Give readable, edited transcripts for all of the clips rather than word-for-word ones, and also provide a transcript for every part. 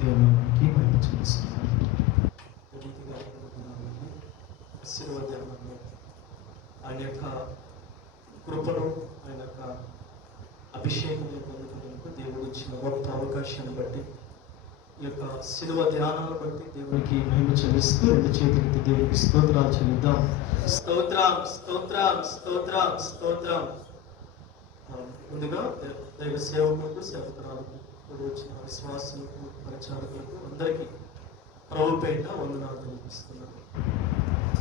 దేవునికి మహిమ చెల్లిస్తున్నాను. ఆయన యొక్క కృపను, ఆయన యొక్క అభిషేకం పొందుకునేందుకు దేవుడు ఇచ్చిన గొప్ప అవకాశాన్ని బట్టి, ఈ యొక్క శిలువ ధ్యానాలను బట్టి దేవునికి మహిమ చెల్లిస్తూ రెండు చేతులకి దేవునికి స్తోత్రాలు చెల్లిద్దాం. స్తోత్రం స్తోత్రం స్తోత్రం స్తోత్రం. ముందుగా దైవ సేవకులకు, సేవకురాలకు, వచ్చిన విశ్వాసులకు, పరిచారకులకు అందరికీ ప్రభు పేరిట వందనాలు తెలియజేస్తున్నాను.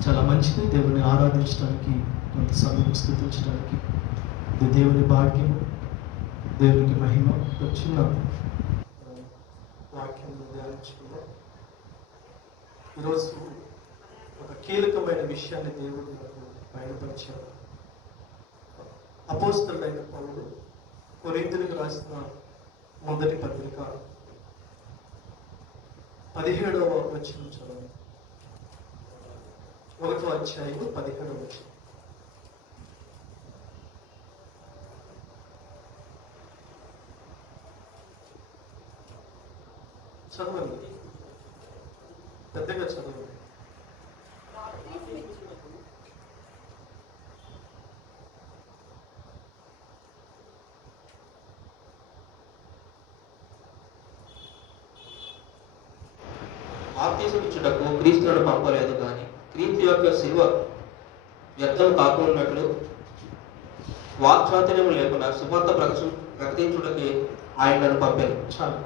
చాలా మంచిది దేవుని ఆరాధించడానికి, కొంత సమయం స్తుతించడానికి. ఇది దేవుని భాగ్యము, దేవునికి మహిమ. వచ్చిన వాక్యం ధ్యానించుకుందాం. ఈరోజు ఒక కీలకమైన విషయాన్ని దేవుడు నాకు బయలుపరిచాడు. అపోస్తలుడైన పౌలు కొరింథీయులకు రాసిన మొదటి పత్రిక 17వ వచనం చదవండి. 1వ అధ్యాయం 17వ వచనం. చదవండి, పెద్దగా చదవండి. బాప్తిసమిచ్చుటకు క్రీస్తును పంపలేదు కానీ క్రీస్తు యొక్క శిలువ వ్యర్థం కాకున్నట్లు వాక్చాతుర్యం లేకుండా సువార్త ప్రకటించుటకి ఆయనను పంపాను. చాలు.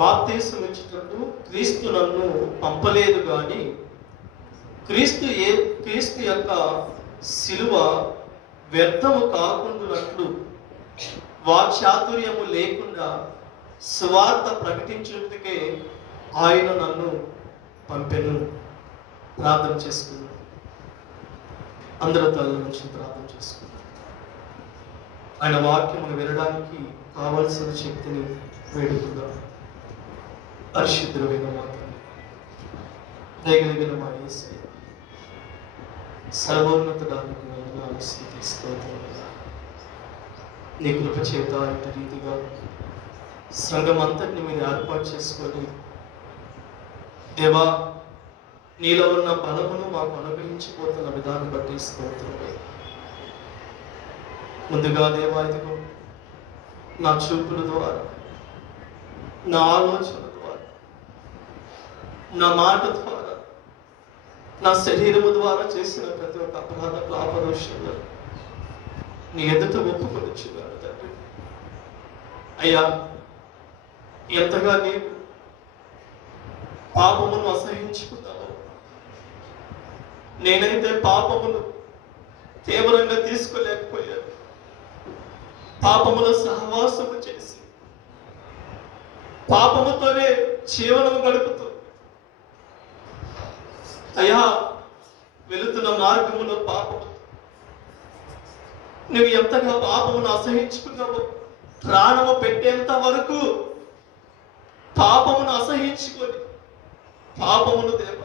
బాప్తిసం ఇచ్చుటకు క్రీస్తు నన్ను పంపలేదు కానీ క్రీస్తు యొక్క శిలువ వ్యర్థము కాకుండానట్లు వాక్చాతుర్యము లేకుండా సువార్త ప్రకటించుటకే ఆయన నన్ను పంపెను. ప్రార్థన చేసుకున్నాను. అందరూ తల నుంచి ప్రార్థన చేసుకున్నాను. ఆయన వాక్యమును వినడానికి కావలసిన శక్తిని వేడుకుందాం. పరిశుద్ధమైన మాత్రమే దయగలిగిన మా యేసయ్య, సర్వోన్నతడానికి వందనాలు, స్తుతి, స్తోత్రములు. నీ కృప చేత ఇంత రీతిగా సంఘం అంతటిని మీరు ఏర్పాటు చేసుకొని, దేవా నీలో ఉన్న బలమును మాకు అనుగ్రహించిపోతున్న విధానం బట్టి స్తోత్రమే. ముందుగా దేవా, ఇదిగో నా చూపుల ద్వారా, నా ఆలోచన ద్వారా, నా మాట ద్వారా, నా శరీరము ద్వారా చేసిన ప్రతి ఒక్క అపరాధ పాపదోషంలో నీ ఎదుట ఒప్పుకొనిచున్నాను తండ్రి. అయ్యా, ఎంతగా నీవు పాపమును అసహించుకున్నావు. నేనైతే పాపమును తీవ్రంగా తీసుకోలేకపోయాను. పాపములో సహవాసము చేసి పాపముతోనే జీవనము గడుపుతూ, అయ్యా, వెళుతున్న మార్గములో పాపము, నువ్వు ఎంతగా పాపమును అసహించుకున్నావో, ప్రాణము పెట్టేంత వరకు పాపమును అసహించుకొని, పాపమును దేవ,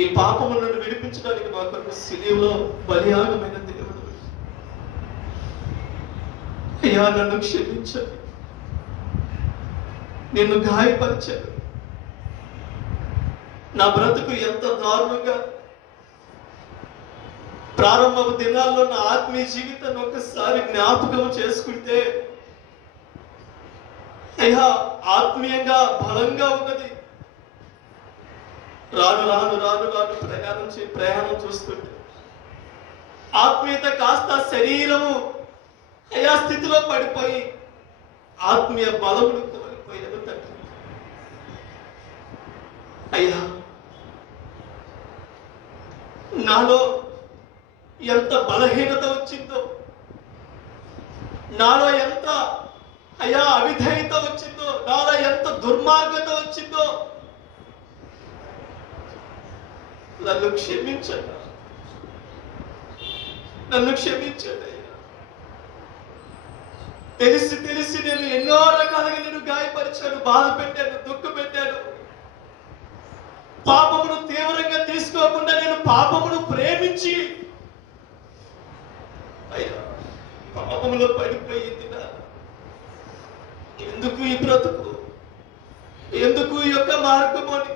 ఈ పాపము నుండి విడిపించడానికి మా కొరకు శిలువలో బలియాగమైన దేవుడు. అయ్యా, నన్ను క్షమించండి. నిన్ను గాయపరిచాను. నా బ్రతుకు ఎంత దారుణంగా, ప్రారంభపు దినాల్లో నా ఆత్మీయ జీవితాన్ని ఒక్కసారి జ్ఞాపకం చేసుకుంటే, అయ్యా, ఆత్మీయంగా బలంగా ఉన్నది. రాను రాను రాను రాను ప్రయాణం చూస్తుంటే ఆత్మీయత కాస్త శరీరము అయా స్థితిలో పడిపోయి ఆత్మీయ బలమును కోల్పోయాను తండ్రి. అయ్యా, నాలో ఎంత బలహీనత వచ్చిందో, నాలో ఎంత అయ్యా అవిధేయత వచ్చిందో, నాలో ఎంత దుర్మార్గత వచ్చిందో నన్ను క్షమించండి. నన్ను క్షమించండి. తెలిసి తెలిసి నేను ఎన్నో రకాలుగా నేను గాయపరిచాను, బాధ పెట్టాను, దుఃఖ పెట్టాను. పాపమును తీవ్రంగా తీసుకోకుండా నేను పాపమును ప్రేమించి అయ్యా పాపములో పడిపోయింది. ఎందుకు ఈ బ్రతుకు? ఎందుకు ఈ యొక్క మార్గము అని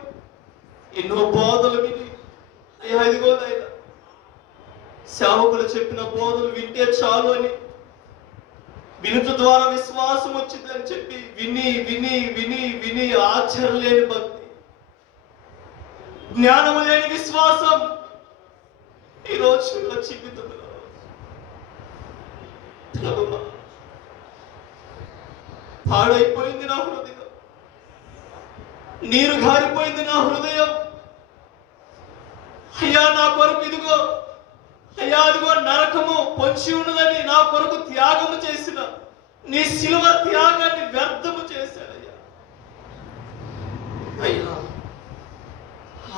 ఎన్నో బోధలు విని, అయ్యా ఇదిగో నాయనా సేవకులు చెప్పిన బోధలు వింటే చాలు అని, వినుట ద్వారా విశ్వాసం వచ్చిందని చెప్పి విని విని విని విని ఆచరణ లేని భక్తి, జ్ఞానము లేని విశ్వాసం ఈరోజు నా జీవితంలో ప్రభువా, పాడైపోయింది నా హృదయం, నీరు గారిపోయింది నా హృదయం. అయ్యా నా కొరకు ఇదిగో, అయ్యా అదిగో నరకము పొంచి ఉన్నదని నా కొరకు త్యాగము చేసిన నీ శిలువ త్యాగాన్ని వ్యర్థము చేశాడయ్యా. అయ్యా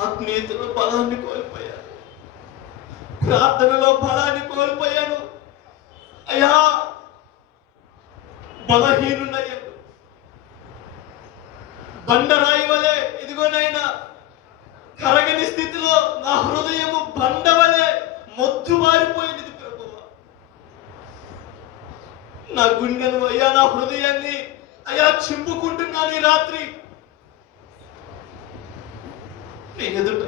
ఆత్మీయతలో బలాన్ని కోల్పోయాను, ప్రార్థనలో బలాన్ని కోల్పోయాను. అయ్యా బలహీనుడయ్యాను, బండరాయి వలె ఇదిగోనైనా కరగని స్థితిలో నా హృదయము బండ వలె మొద్దు మారిపోయింది ప్రభువా. నా గుండెను అయ్యా నా హృదయాన్ని అయ్యా చింపుకుంటున్నాను ఈ రాత్రి. నీ ఎదుట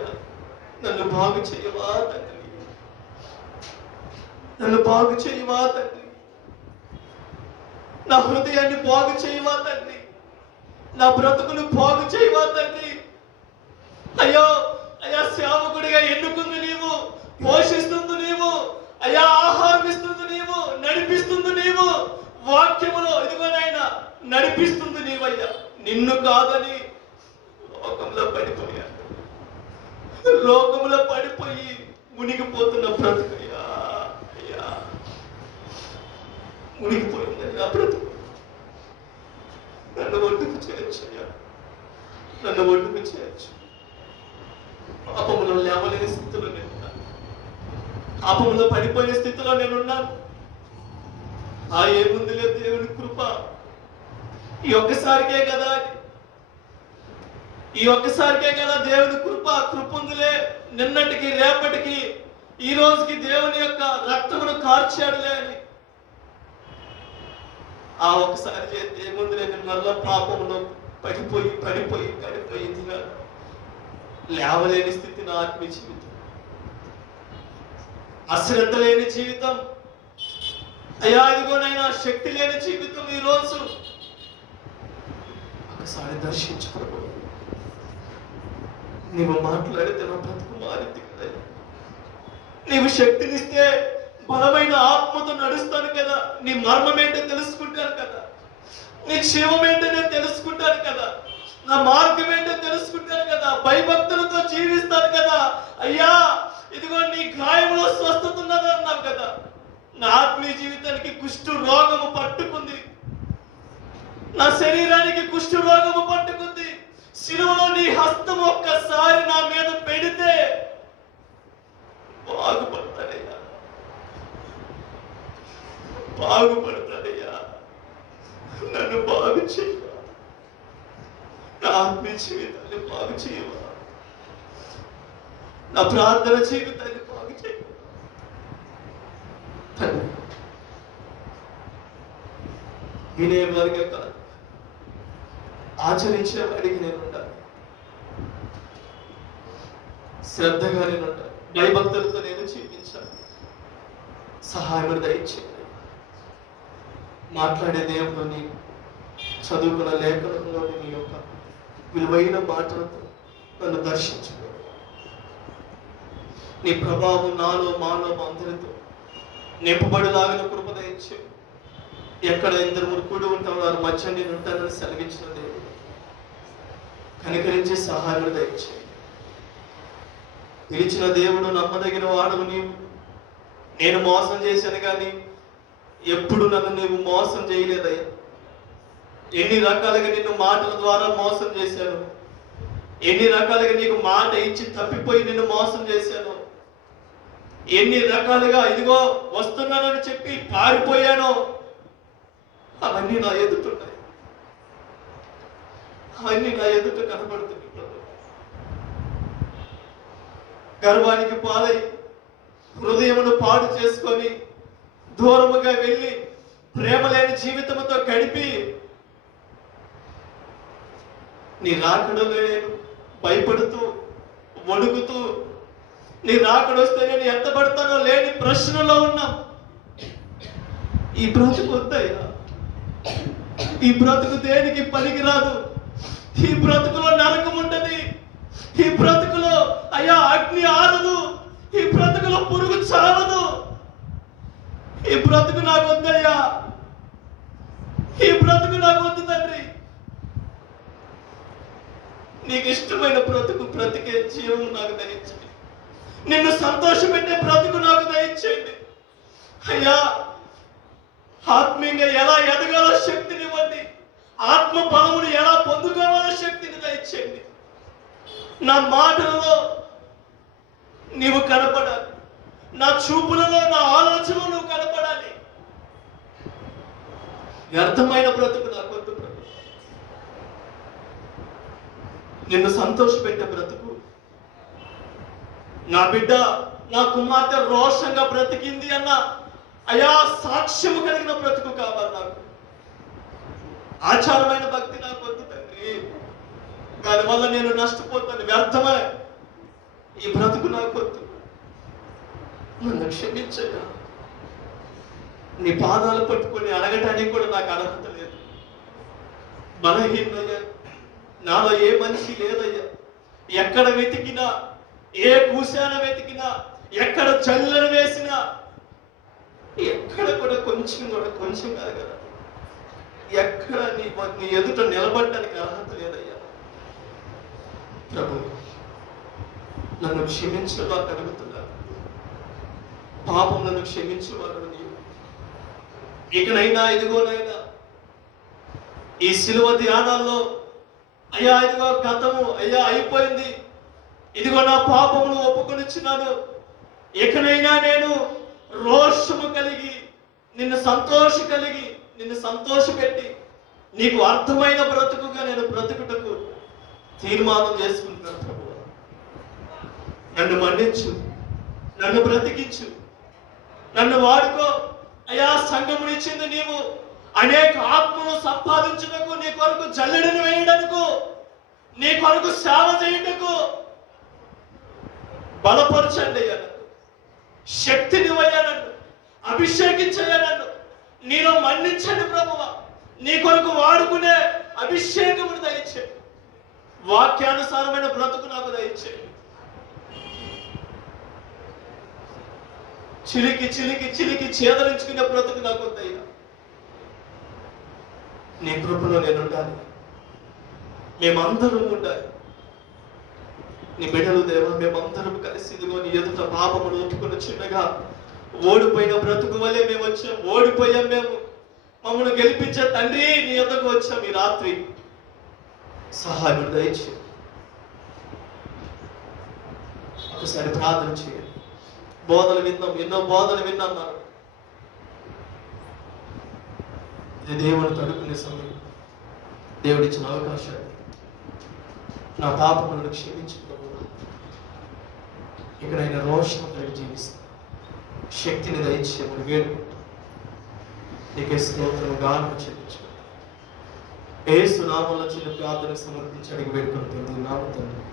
నన్ను బాగు చేయవా తండ్రి, నన్ను బాగు చేయవా తండ్రి, నా హృదయాన్ని బాగు చేయవా తండ్రి, నా బ్రతుకును బాగు చేయవా తండ్రి. అయ్యో అయ్యా సేవకుడిగా ఎన్నుకుంది నీవు, పోషిస్తుంది నీవు, అయ్యా ఆహారం ఇస్తుంది నీవు, నడిపిస్తుంది నీవు, వాక్యములో ఇదిగోనైనా నడిపిస్తుంది నీవయ్యా. నిన్ను కాదని లోకంలో పడిపోయాను, లోకంలో పడిపోయి మునిగిపోతున్న బ్రతుకయ్యా. అయ్యా మునిగిపోయింది నా బ్రతుకు, నన్ను ఒడ్డుకు చేయొచ్చు అయ్యా, నన్ను ఒడ్డుకు చేయొచ్చు. పాపములో లేవలేని స్థితిలో నేనున్నాను, పాపములో పడిపోయిన స్థితిలో నేనున్నాను. ఆ ఏముందిలే దేవుని కృప, ఈ ఒక్కసారికే కదా, ఈ ఒక్కసారికే కదా దేవుని కృప ఉందిలే, నిన్నటికి రేపటికి ఈ రోజుకి దేవుని యొక్క రక్తమును కార్చాడులే అని. ఆ ఒక్కసారి చేస్తే ఏముందిలే, నేను మళ్ళా పాపంలో పడిపోయి పడిపోయి పడిపోయి లేవలేని స్థితి నా ఆత్మీయ జీవితం, అశ్రద్ధ లేని జీవితం, అయ్యా ఇదిగోనైనా శక్తి లేని జీవితం. ఈ రోజు ఒకసారి దర్శించు ప్రభు, నీవు మాట్లాడితే నా బ్రతుకు మారింది కదా, నీవు శక్తినిస్తే బలమైన ఆత్మతో నడుస్తాను కదా, నీ మర్మం ఏంటో తెలుసుకుంటాను కదా, నీ క్షేమం ఏంటో నేను తెలుసుకుంటాను కదా, నా మార్గం ఏంటో తెలుసుకుంటాను కదా, భయభక్తులతో జీవిస్తాను కదా. అయ్యా ఇదిగో నీ గాయంలో స్వస్థత ఉన్నది అన్నావు కదా. నా ఆత్మీయ జీవితానికి కుష్టు రోగము పట్టుకుంది, నా శరీరానికి కుష్టు రోగము పట్టుకుంది. శిలువలో నీ హస్తం ఒక్కసారి నా మీద పెడితే బాగుపడతానయ్యా, బాగుపడతానయ్యా. నన్ను బాగు చేయవా, నా ఆత్మీయ జీవితాన్ని బాగు చేయవా, నా ప్రార్థన జీవితాన్ని బాగు చేయవా. వినేవాడిగా కాదు, ఆచరించేవాడికి నేను ఉండాలి, శ్రద్ధగా నేను ఉండాలి, భయభక్తులతో నేను జీవించాలి. సహాయం దయచేయండి. మాట్లాడే దేవుని చదువుకున్న లేఖనంలోని నీ యొక్క విలువైన మాటలతో నన్ను దర్శించుకో. నీ ప్రభావం నాలో మాలో అందరితో నింపబడిలాగిన కృప దయచేయండి. ఎక్కడ ఇద్దరు కూడి ఉంటాం వారి మధ్య నేను ఉంటానని సెలవించిన దేవుడు కనికరించి సహాయం దయచేయండి. పిలిచిన దేవుడు నమ్మదగిన వాడు నీవు. నేను మోసం చేశాను కానీ ఎప్పుడు నన్ను నీవు మోసం చేయలేదయ్యా. ఎన్ని రకాలుగా నిన్ను మాటల ద్వారా మోసం చేశాను, ఎన్ని రకాలుగా నీకు మాట ఇచ్చి తప్పిపోయి నిన్ను మోసం చేశాను, ఎన్ని రకాలుగా ఇదిగో వస్తున్నానని చెప్పి పారిపోయానో అవన్నీ నా ఎదుటున్నాయి, అవన్నీ నా ఎదుట కనబడుతుంది. గర్వానికి పాలై హృదయమును పాడు చేసుకొని దూరముగా వెళ్ళి ప్రేమ లేని జీవితంతో గడిపి నీ రాకడలో నేను భయపడుతూ వణుకుతూ, నీ రాకడొస్తే నేను ఎత్తబడతానో లేని ప్రశ్నలో ఉన్నాం. ఈ బ్రతుకు వద్దయ్యా, ఈ బ్రతుకు దేనికి పనికిరాదు. ఈ బ్రతుకులో నరకం ఉంటది, ఈ బ్రతుకులో అయ్యా అగ్ని ఆరదు, ఈ బ్రతుకులో పురుగు చావదు. ఈ బ్రతుకు నాకు వద్దయ్యా, ఈ బ్రతుకు నాకు వద్దు తండ్రి. నీకు ఇష్టమైన బ్రతుకు బ్రతికే జీవం నాకు దయచేయండి. నిన్ను సంతోషపెట్టే బ్రతుకు నాకు దయచేయండి అయ్యా. ఆత్మీయంగా ఎలా ఎదగాలో శక్తినివ్వండి, ఆత్మ బలమును ఎలా పొందుకోవాలో శక్తిని దయచేయండి. నా మాటలలో నీవు కనపడాలి, నా చూపులలో నా ఆలోచనలో నువ్వు కనపడాలి. వ్యర్థమైన బ్రతుకు నాకు వద్దు ప్రభు. నిన్ను సంతోషపెట్టే బ్రతుకు, నా బిడ్డ నా కుమార్తె రోషంగా బ్రతికింది అన్న అయా సాక్ష్యము కలిగిన బ్రతుకు కావాలి నాకు. ఆచారమైన భక్తి నాకు వద్దు తండ్రి, దానివల్ల నేను నష్టపోతాను, వ్యర్థమే. ఈ బ్రతుకు నాకు వద్దు, నన్ను క్షమించయ్యా. నీ పాదాలు పట్టుకొని అడగటానికి కూడా నాకు అర్హత లేదు. బలహీనయ్యా, నాలో ఏ మనిషి లేదయ్యా. ఎక్కడ వెతికినా, ఏ కూశాన వెతికినా, ఎక్కడ చల్లను వేసినా, ఎక్కడ కూడా కొంచెం కాదు కదా, ఎక్కడ నీ ఎదుట నిలబడటానికి అర్హత లేదయ్యా. ప్రభు నన్ను క్షమించవాడు అడుగుతున్నా, పాపం నన్ను క్షమించవాడు నీవు. ఇకనైనా ఇదిగోనైనా ఈ శిలువ ధ్యానాల్లో అయ్యా ఇదిగో గతము అయ్యా అయిపోయింది, ఇదిగో నా పాపమును ఒప్పుకొనిచ్చినాను. ఇకనైనా నేను రోషము కలిగి నిన్ను సంతోషపెట్టి నీకు అర్థమైన బ్రతుకుగా నేను బ్రతుకుటకు తీర్మానం చేసుకుంటున్నాను ప్రభు. నన్ను మన్నించు, నన్ను బ్రతికించు, నన్ను వాడుకో అయ్యా. సంఘమునిచ్చింది నీవు అనేక ఆత్మను సంపాదించుటకు, నీ కొరకు జల్లెడను వేయడకు, నీ కొరకు సేవ చేయుటకు బలపరచండి అయ్యా. నన్ను శక్తినివ్వయ్యా, నన్ను అభిషేకించయ్యా, నన్ను నీలో మన్నించండి ప్రభువా. నీ కొరకు వాడుకునే అభిషేకమును దయచేయండి, వాక్యానుసారమైన బ్రతుకు నాకు దయచేయండి. చిలికి చేదరించుకునే బ్రతుకు నాకు వద్దయ్యా. నీ కృపలో నేను ఉండాలి, మేమందరం ఉండాలి. నీ బిడ్డలు దేవా, మేమందరం కలిసి ఇదిగో నీ ఎదుట పాపమును ఒప్పుకొని చిన్నగా ఓడిపోయిన బ్రతుకు వల్లే మేము వచ్చాం, ఓడిపోయాం మేము. మమ్మల్ని గెలిపించే తండ్రి నీ ఎదుటకు వచ్చాం ఈ రాత్రి. సహాయం దయచేయండి. ఒకసారి ప్రార్థన చేయండి. బోధలు విన్నాం, ఎన్నో బోధలు విన్నాం. ఇది దేవుని తడుకునే సమయం, దేవుడిచ్చిన అవకాశాన్ని. నా పాపములను క్షమించుకున్నాను. ఇకనైనా రోషం కలిగి జీవిస్తాను. శక్తిని దయచేయమని వేడుకుంటాను. నీకే స్తోత్రం గానం చెల్లించు. యేసు నామములో చిన్న ప్రార్థన సమర్పించి అడిగి వేడుకుంటుంది నామ తండ్రి.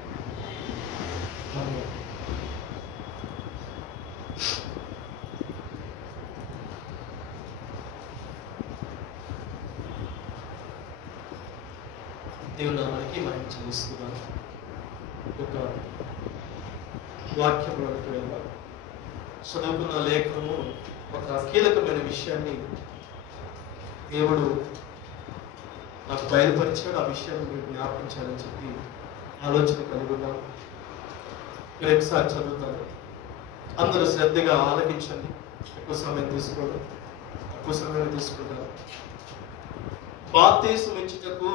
దేవుని నామానికి మనం చెల్లిస్తున్నాను. ఒక వాక్యంలోకి వెళ్ళాలి. చదువుకున్న లేఖనము ఒక కీలకమైన విషయాన్ని దేవుడు నాకు బయలుపరిచాడు. ఆ విషయాన్ని మీరు జ్ఞాపించాలని చెప్పి ఆలోచన కలిగి ఉన్నాను. మీరు ఒకసారి చదువుతాను. అందరూ శ్రద్ధగా ఆలకించండి. ఎక్కువ సమయం తీసుకుంటారు. బాప్తీసం ఇచ్చుటకు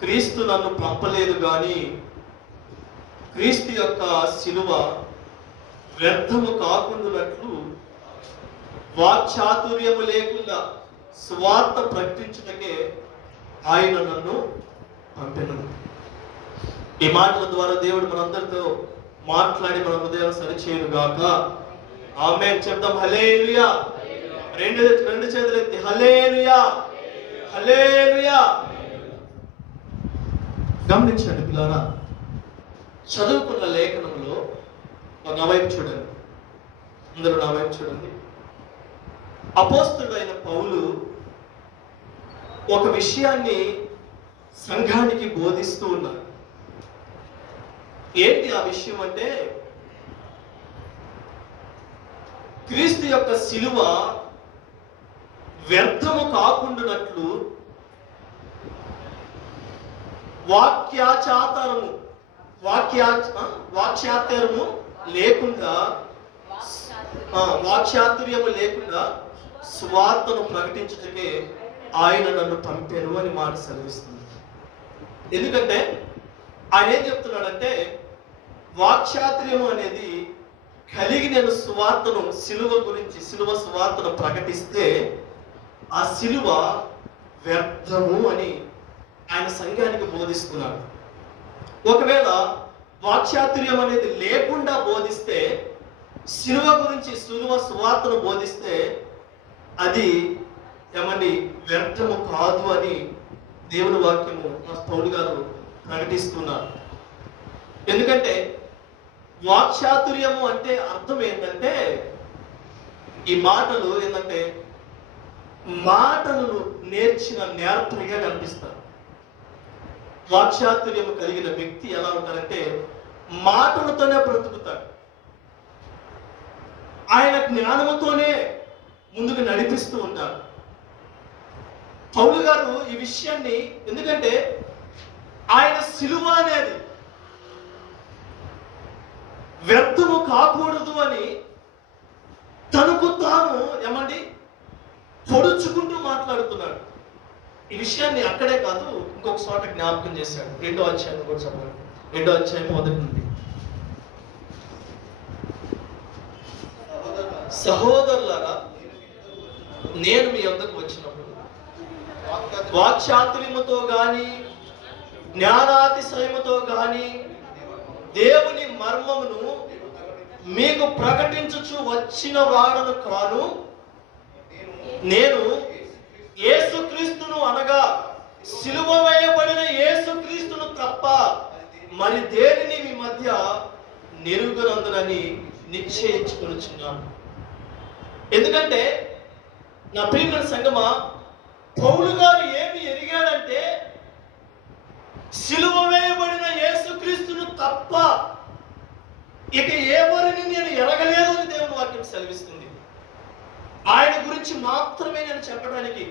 క్రీస్తు నన్ను పంపలేదు కానీ క్రీస్తు యొక్క శిలువ వ్యర్థము కాకుండానట్లు వాక్చాతుర్యము లేకుండా స్వార్థ ప్రకటించుటకే ఆయన నన్ను పంపెను. ఈ మాటల ద్వారా దేవుడు మనందరితో మాట్లాడి మన హృదయాలు సరిచేయును గాక. ఆమేన్ చెప్దాం. హల్లెలూయా. రెండు చేతులు ఎత్తి హల్లెలూయా, హల్లెలూయా. గమనించండి పిల్లరా, చదువుకున్న లేఖనంలో నా వైపు చూడండి, అందరూ నా వైపు చూడండి. అపోస్తలుడైన పౌలు ఒక విషయాన్ని సంఘానికి బోధిస్తూ ఉన్నారు. ఏంటి ఆ విషయం అంటే, క్రీస్తు యొక్క శిలువ వ్యర్థము కాకుండానట్లు వాక్యాచార్యము లేకుండా వాక్చాతుర్యము లేకుండా సువార్తను ప్రకటించుటకే ఆయన నన్ను పంపాను అని మాట సెలవిస్తుంది. ఎందుకంటే ఆయన ఏం చెప్తున్నాడంటే, వాక్చాతుర్యము అనేది కలిగి నేను సువార్తను, సిలువ గురించి, సిలువ సువార్తను ప్రకటిస్తే ఆ సిలువ వ్యర్థము అని ఆయన సంఘానికి బోధిస్తున్నాడు. ఒకవేళ వాక్చాతుర్యం అనేది లేకుండా బోధిస్తే, సిలువ గురించి, సిలువ సువార్తను బోధిస్తే అది ఏమండి వ్యర్థము కాదు అని దేవుని వాక్యము పౌలు గారు ప్రకటిస్తున్నారు. ఎందుకంటే వాక్చాతుర్యము అంటే అర్థం ఏంటంటే, ఈ మాటలు ఏంటంటే మాటలను నేర్చిన నేర్పరిగా కనిపిస్తారు. వాక్చాతుర్యము కలిగిన వ్యక్తి ఎలా ఉంటారంటే మాటలతోనే బ్రతుకుతాడు. ఆయన జ్ఞానముతోనే ముందుకు నడిపిస్తూ ఉంటారు. పౌలు గారు ఈ విషయాన్ని, ఎందుకంటే ఆయన సిలువ అనేది వ్యర్థము కాకూడదు అని తనకు తాను ఏమండి పొడుచుకుంటూ మాట్లాడుతున్నాడు. ఈ విషయాన్ని అక్కడే కాదు, ఇంకొక చోట జ్ఞాపకం చేశాడు. 2వ అధ్యాయం కూడా చదవండి. 2వ అధ్యాయం 1 నుండి. సహోదరులారా, నేను మీ వద్దకు వచ్చినప్పుడు వాక్చాతుర్యముతో గాని జ్ఞానాతిశయముతో గాని దేవుని మర్మమును మీకు ప్రకటించుచు వచ్చిన వాడను కాను. నేను యేసుక్రీస్తును, అనగా సిలువ వేయబడిన యేసుక్రీస్తును తప్ప మరి దేనిని మీ మధ్య నిరుగనందునని నిశ్చయించుకొనుచున్నాను. ఎందుకంటే నా ప్రియమైన సంగమా, పౌలు గారు ఏమి ఎరిగాడంటే, సిలువ వేయబడిన యేసుక్రీస్తును తప్ప ఇక ఎవరిని నేను ఎరగలేదు అని దేవుని వాక్యం సెలవిస్తుంది. ఆయన గురించి మాత్రమే నేను చెప్పడానికి,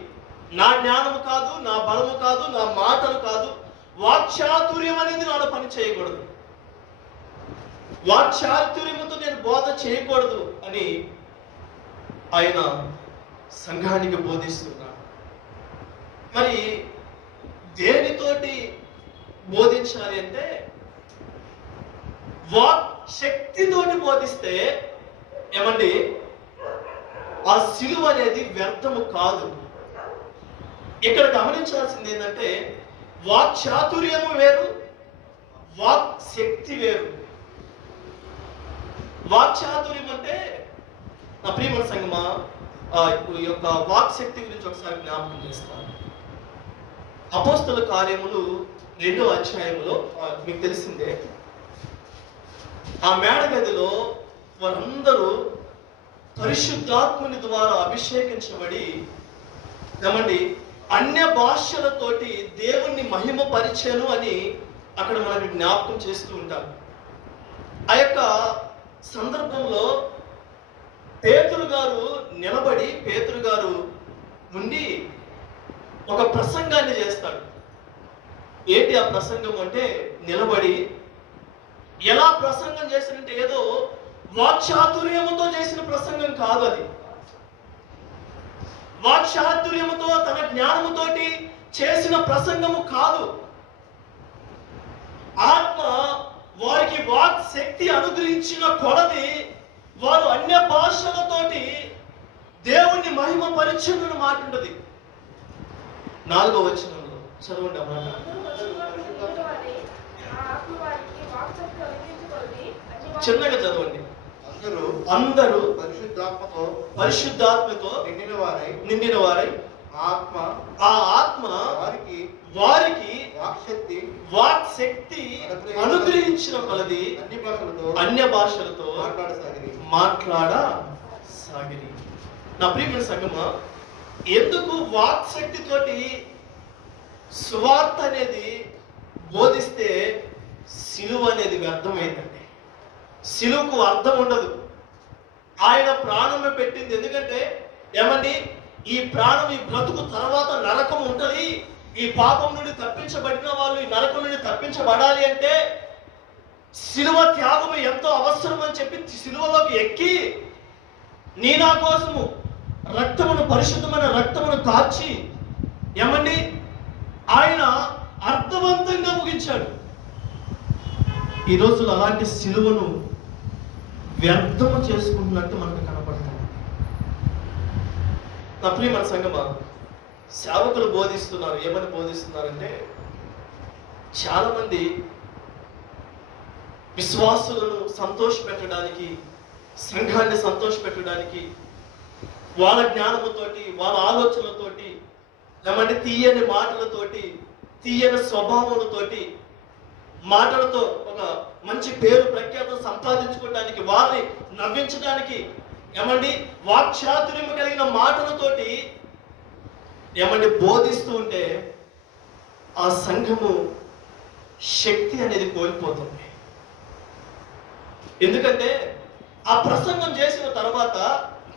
నా జ్ఞానము కాదు, నా బలము కాదు, నా మాటలు కాదు, వాక్చాతుర్యం అనేది నాలో పని చేయకూడదు, వాక్చాతుర్యముతో నేను బోధ చేయకూడదు అని ఆయన సంఘానికి బోధిస్తున్నాడు. మరి దేనితోటి బోధించాలి అంటే, వాక్ శక్తితోటి బోధిస్తే ఏమండి ఆ సిలువ అనేది వ్యర్థము కాదు. ఇక్కడ గమనించాల్సింది ఏంటంటే, వాక్చాతుర్యము వేరు, వాక్ శక్తి వేరు. వాక్చాతుర్యం అంటే, నా ప్రియమైన సంగమా, ఈ యొక్క వాక్ శక్తి గురించి ఒకసారి జ్ఞాపకం చేస్తాను. అపోస్తల కార్యములు 2వ అధ్యాయంలో మీకు తెలిసిందే, ఆ మేడగదిలో వారందరూ పరిశుద్ధాత్ముని ద్వారా అభిషేకించబడి ఏమండి అన్య భాషలతోటి దేవుణ్ణి మహిమపరిచెను అని అక్కడ మనకి జ్ఞాపకం చేస్తూ ఉంటారు. ఆ యొక్క సందర్భంలో పేతురు గారు నిలబడి, పేతురు గారు ఉండి ఒక ప్రసంగాన్ని చేస్తాడు. ఏంటి ఆ ప్రసంగం అంటే, నిలబడి ఎలా ప్రసంగం చేసినంటే ఏదో వాక్చాతుర్యముతో చేసిన ప్రసంగం కాదు అది. వాక్చాతుర్యముతో, తన జ్ఞానముతోటి చేసిన ప్రసంగము కాదు. ఆత్మ వారికి వాక్ శక్తి అనుగ్రహించిన కొలది వారు అన్య భాషలతోటి దేవుణ్ణి మహిమ పరిచయం మాట ఉంటుంది. 4వ వచనంలో చదవండి అన్నమాట. చిన్నగా చదవండి. అందరూ పరిశుద్ధాత్మతో నిండిన వారై ఆ ఆత్మ వారికి వాక్ శక్తి అనుగ్రహించిన కొలది అన్య భాషలతో మాట్లాడసాగిరి. నా ప్రియమైన సంగమా, ఎందుకు వాక్ శక్తితోటి సువార్త అనేది బోధిస్తే సిలువ అనేది వ్యర్థమైందండి. సిలువకు అర్థం ఉండదు. ఆయన ప్రాణం పెట్టింది ఎందుకంటే ఏమండి, ఈ ప్రాణం, ఈ బ్రతుకు తర్వాత నరకం ఉంటది. ఈ పాపం నుండి తప్పించబడిన వాళ్ళు ఈ నరకం నుండి తప్పించబడాలి అంటే సిలువ త్యాగము ఎంతో అవసరం అని చెప్పి సిలువలోకి ఎక్కి నీ నా కోసము రక్తమును, పరిశుద్ధమైన రక్తమును కార్చి ఏమండి ఆయన అర్థవంతంగా ముగించాడు. ఈ రోజులు అలాంటి సిలువను వ్యర్థము చేసుకుంటున్నట్టు మనకు కనపడుతుంది. నా ప్రియమైన సంగమా, సేవకులు బోధిస్తున్నారు. ఏమని బోధిస్తున్నారంటే, చాలా మంది విశ్వాసులను సంతోషపెట్టడానికి, సంఘాన్ని సంతోషపెట్టడానికి వాళ్ళ జ్ఞానముతోటి, వాళ్ళ ఆలోచనలతోటి, ఏమంటే తీయని మాటలతోటి, తీయని స్వభావాలతోటి, మాటలతో ఒక మంచి పేరు ప్రఖ్యాతం సంపాదించుకోవడానికి, వారిని నవ్వించడానికి, ఏమండి వాక్చాతుర్యం కలిగిన మాటలతోటి ఏమంటే బోధిస్తూ ఉంటే ఆ సంఘము శక్తి అనేది కోల్పోతుంది. ఎందుకంటే ఆ ప్రసంగం చేసిన తర్వాత,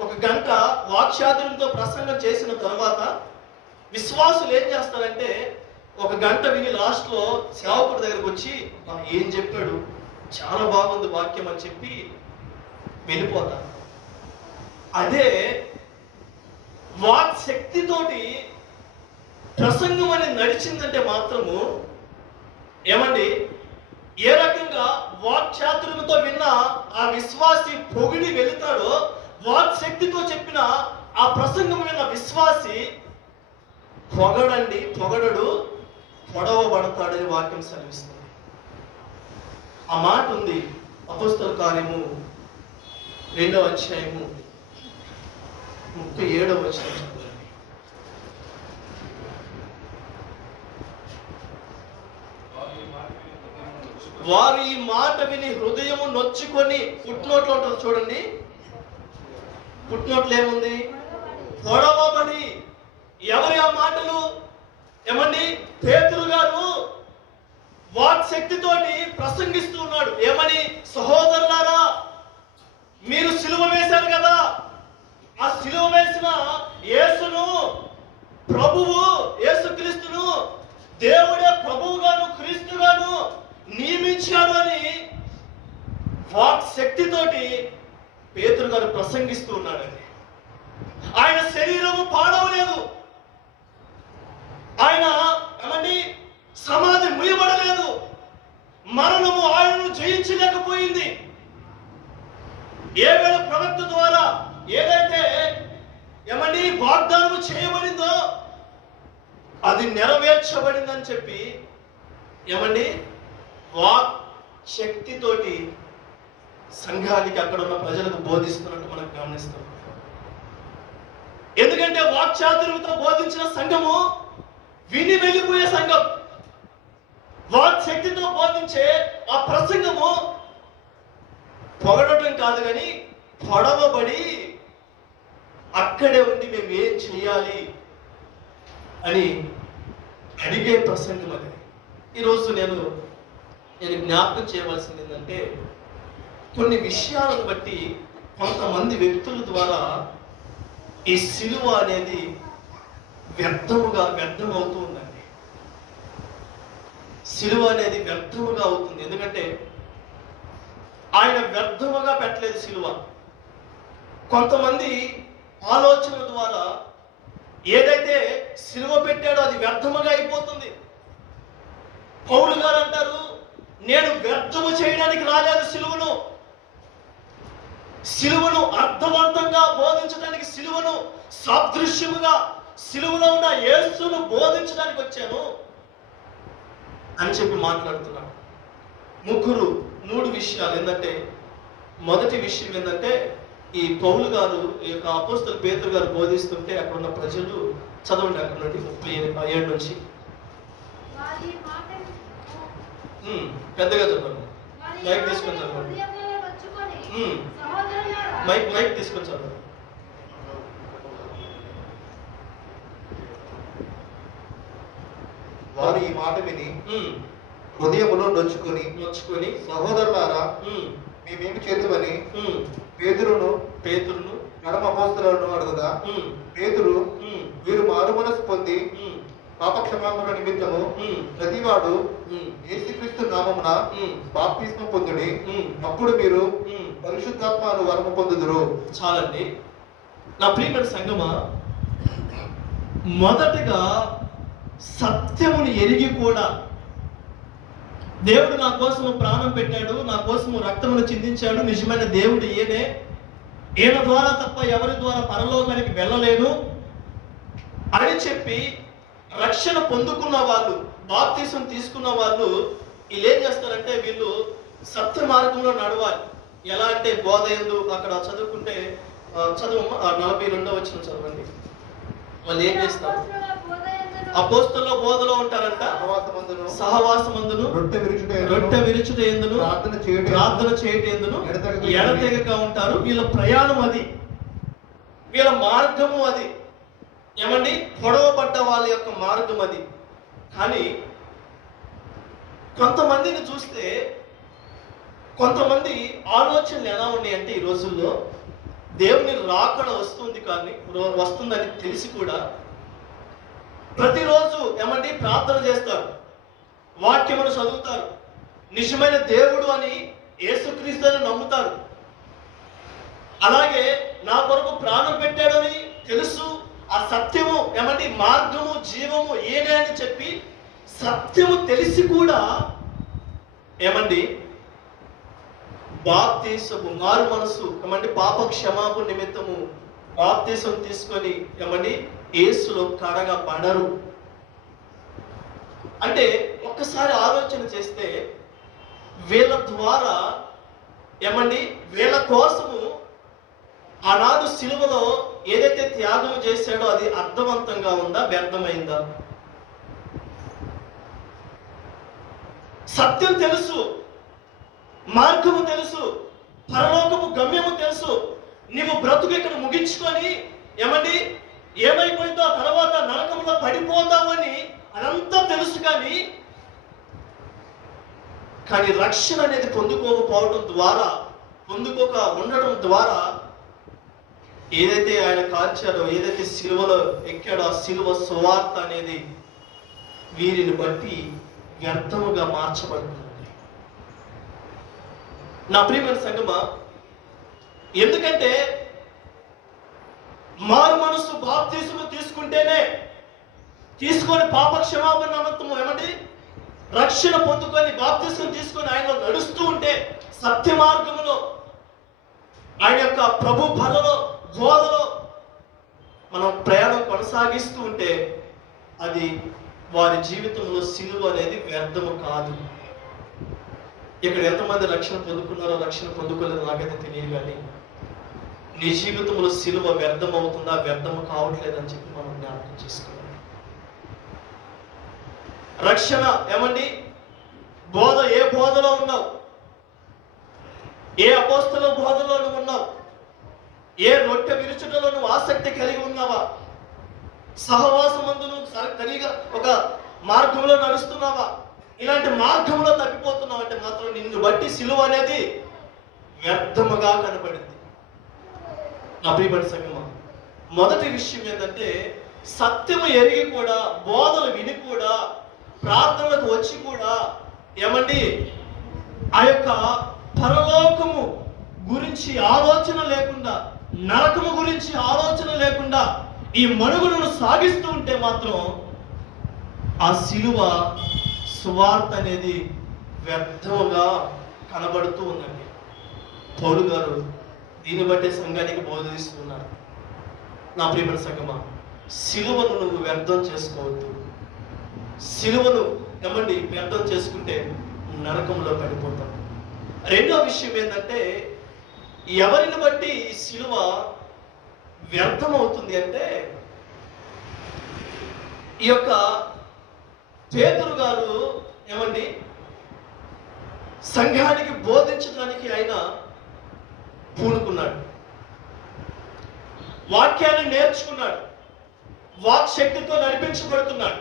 ఒక గంట వాక్చాతుర్యంతో ప్రసంగం చేసిన తర్వాత విశ్వాసులు ఏం చేస్తారంటే, ఒక గంట విని లాస్ట్లో సేవకుడి దగ్గరకు వచ్చి ఏం చెప్పాడు, చాలా బాగుంది వాక్యం అని చెప్పి వెళ్ళిపోతారు. అదే వాక్ శక్తితోటి ప్రసంగం అనేది నడిచిందంటే మాత్రము ఏమండి, ఏ రకంగా వాక్చాతుర్యంతో విన్న ఆ విశ్వాసి పొగిడి వెళుతాడో, వాక్ శక్తితో చెప్పిన ఆ ప్రసంగం విన్న విశ్వాసి పొగడడు పొడవబడతాడని వాక్యం సెలవిస్తుంది. ఆ మాట ఉంది అపోస్తల కార్యము 2వ అధ్యాయము 37వ వచనం. వారు ఈ మాట విని హృదయము నొచ్చుకొని, ఫుట్నోట్లో ఉంటుంది చూడండి, ఫుట్నోట్లు ఏముంది, పొడవబడి. ఎవరి ఆ మాటలు? ఏమండి, పేతురు గారు వాక్ శక్తితోటి ప్రసంగిస్తూ ఉన్నాడు. ఏమని? సహోదరులారా, మీరు సిలువ వేశారు కదా, ఆ సిలువ వేసిన యేసును, ప్రభువు యేసుక్రీస్తును దేవుడే ప్రభువుగాను క్రీస్తుగాను నియమించాడు అని వాక్ శక్తితోటి పేతురు గారు ప్రసంగిస్తూ ఉన్నాడండి. ఆయన శరీరము పాడవలేదు, ఆయన ఏమండి సమాధి ముయ్యబడలేదు, మరణము ఆయనను జయించలేకపోయింది. ఏవేళ ప్రవక్త ద్వారా ఏదైతే ఏమండి వాగ్దానము చేయబడిందో అది నెరవేర్చబడిందని చెప్పి ఏమండి వాక్ శక్తితోటి సంఘానికి, అక్కడ ఉన్న ప్రజలకు బోధిస్తున్నట్టు మనం గమనిస్తాం. ఎందుకంటే వాక్చాతుర్యంతో బోధించిన సంఘము విని వెళ్ళిపోయే సంఘం. వాక్ శక్తితో బోధించే ఆ ప్రసంగము పొగడటం కాదు కానీ పొడవబడి అక్కడే ఉండి మేము ఏం చెయ్యాలి అని అడిగే ప్రసంగం అది. ఈరోజు నేను జ్ఞాపకం చేయవలసింది ఏంటంటే, కొన్ని విషయాలను బట్టి కొంతమంది వ్యక్తుల ద్వారా ఈ సిలువ అనేది వ్యర్థమవుతూ ఉందండి. సిలువ అనేది వ్యర్థముగా అవుతుంది. ఎందుకంటే ఆయన వ్యర్థముగా పెట్టలేదు సిలువ. కొంతమంది ఆలోచన ద్వారా ఏదైతే సిలువ పెట్టాడో అది వ్యర్థముగా అయిపోతుంది. పౌలు గారు అంటారు, నేను వ్యర్థము చేయడానికి రాలేదు సిలువను అర్థవంతంగా బోధించడానికి, సిలువను సాదృశ్యముగా, సిలువలో ఉన్న యేసును బోధించడానికి వచ్చాను అని చెప్పి మాట్లాడుతున్నాడు. 3 విషయాలు ఏంటంటే, మొదటి విషయం ఏంటంటే, ఈ పౌలు గారు, ఈ యొక్క అపోస్తల పేతురు గారు బోధిస్తుంటే అక్కడ ఉన్న ప్రజలు, చదవండి అక్కడ నుండి 37 నుంచి. పెద్దగా చదవండి. మైక్ తీసుకొని చదవండి. మైక్ తీసుకొని చదవండి. వారు ఈ మాట విని హృదయములో నొచ్చుకొని సహోదరులారా మేమేమి చేద్దామని పేతురును నడమ అపోస్తలులను అడుగుదా, పేతురు వీరు మారు మనసు పొంది పాప క్షమాపణ నిమిత్తము ప్రతివాడు యేసుక్రీస్తు నామమున బాప్తిస్మం పొందుడి, అప్పుడు మీరు పరిశుద్ధాత్మను వరము పొందుదురు. చాలండి. నా ప్రియమైన సంగమా, మొదటగా సత్యముని ఎరిగి కూడా దేవుడు నా కోసము ప్రాణం పెట్టాడు, నా కోసము రక్తమును చిందించాడు, నిజమైన దేవుడు ఈయన ద్వారా తప్ప ఎవరి ద్వారా పరలోకానికి వెళ్ళలేను అని చెప్పి రక్షణ పొందుకున్న వాళ్ళు, బాప్తిసం తీసుకున్న వాళ్ళు వీళ్ళు ఏం చేస్తారంటే, వీళ్ళు సత్య మార్గంలో నడవాలి. ఎలా అంటే బోధ యందు, అక్కడ చదువుకుంటే చదువు 42వ వచనం చదవండి. వాళ్ళు ఏం చేస్తారు? అపోస్తలుల బోధలో ఉంటారంట, సహవాసమందును రొట్టె విరుచుట యందును ప్రార్థన చేయుట యందును ఎడతెగక ఉంటారు. వీళ్ళ ప్రయాణం అది, వీళ్ళ మార్గము అది. ఏమండి, పొడవబడ్డ వాళ్ళ యొక్క మార్గం అది. కానీ కొంతమందిని చూస్తే, కొంతమంది ఆలోచనలు ఎలా ఉన్నాయంటే, ఈ రోజుల్లో దేవుని రాకడ వస్తుందని తెలిసి కూడా ప్రతిరోజు ఏమండి ప్రార్థన చేస్తారు, వాక్యమును చదువుతారు, నిజమైన దేవుడు అని యేసుక్రీస్తు అని నమ్ముతారు. అలాగే నా కొరకు ప్రాణం పెట్టాడని తెలుసు, ఆ సత్యము ఏమండి మార్గము జీవము ఏనే అని చెప్పి సత్యము తెలిసి కూడా ఏమండి బాప్తీసము మారు మనసు ఏమండి పాప క్షమాపణ నిమిత్తము బాప్తీసం తీసుకొని ఏమండి యేసులో కడగా పడరు. అంటే ఒక్కసారి ఆలోచన చేస్తే వీళ్ళ ద్వారా ఏమండి వీళ్ళ కోసము ఆనాడు సిలువలో ఏదైతే త్యాగం చేశాడో అది అర్థవంతంగా ఉందా, వ్యర్థమైందా? సత్యం తెలుసు, మార్గము తెలుసు, పరలోకము గమ్యము తెలుసు. నీవు బ్రతుకు ఇక్కడ ముగించుకొని ఏమండి ఏమైపోయిందో ఆ తర్వాత నరకంలో పడిపోతామని అదంతా తెలుసు. కానీ రక్షణ అనేది పొందుకోకపోవడం ద్వారా, పొందుకోక ఉండటం ద్వారా ఏదైతే ఆయన కార్చాడో, ఏదైతే సిలువలో ఎక్కాడో ఆ సిలువ సువార్త అనేది వీరిని బట్టి వ్యర్థముగా మార్చబడుతుంది. నా ప్రియమైన సంగమా, ఎందుకంటే మారు మనసు బాప్తీసము తీసుకొని పాప క్షమాపణ నిమిత్తము ఏమండి రక్షణ పొందుకొని బాప్తీసం తీసుకొని ఆయన నడుస్తూ ఉంటే, సత్య మార్గములో ఆయన యొక్క ప్రభు బలలో బోధలో మనం ప్రయాణం కొనసాగిస్తూ ఉంటే అది వారి జీవితంలో సిలువ అనేది వ్యర్థము కాదు. ఇక్కడ ఎంతమంది రక్షణ పొందుకున్నారో రక్షణ పొందుకోలేదో నాకైతే తెలియదు, కానీ నీ జీవితంలో సిలువ వ్యర్థం అవుతుందా, వ్యర్థము కావట్లేదని చెప్పి మనం జ్ఞాపకం చేసుకోవాలి. రక్షణ ఏమండి బోధ, ఏ బోధలో ఉన్నావు, ఏ అపోస్తల బోధలో నువ్వు ఉన్నావు, ఏ రొట్టె విరుచుటలో నువ్వు ఆసక్తి కలిగి ఉన్నావా, సహవాసమందు నువ్వు సరిగా ఒక మార్గంలో నడుస్తున్నావా, ఇలాంటి మార్గంలో తప్పిపోతున్నావు అంటే మాత్రం నిన్ను బట్టి సిలువ అనేది వ్యర్థముగా కనబడింది. నా ప్రియమైన సంగమా, మొదటి విషయం ఏంటంటే సత్యము ఎరిగి కూడా, బోధలు విని కూడా, ప్రార్థనలకు వచ్చి కూడా ఏమండి ఆ యొక్క పరలోకము గురించి ఆలోచన లేకుండా, నరకము గురించి ఆలోచన లేకుండా ఈ మనుగడను సాగిస్తూ ఉంటే మాత్రం ఆ సిలువ సువార్త అనేది వ్యర్థముగా కనబడుతూ ఉందండి. పౌలు గారు దీన్ని బట్టే సంఘానికి బోధిస్తున్నారు. నా ప్రియమైన సంగమా, సిలువను నువ్వు వ్యర్థం చేసుకోవద్దు. సిలువను ఏమండి వ్యర్థం చేసుకుంటే నరకంలో పడిపోతాం. రెండో విషయం ఏంటంటే, ఎవరిని బట్టి ఈ సిలువ వ్యర్థం అవుతుంది అంటే, ఈ యొక్క పేతురు గారు ఏమండి సంఘానికి బోధించడానికి ఆయన పూనుకున్నాడు, వాక్యాన్ని నేర్చుకున్నాడు, వాక్ శక్తితో నడిపించబడుతున్నాడు.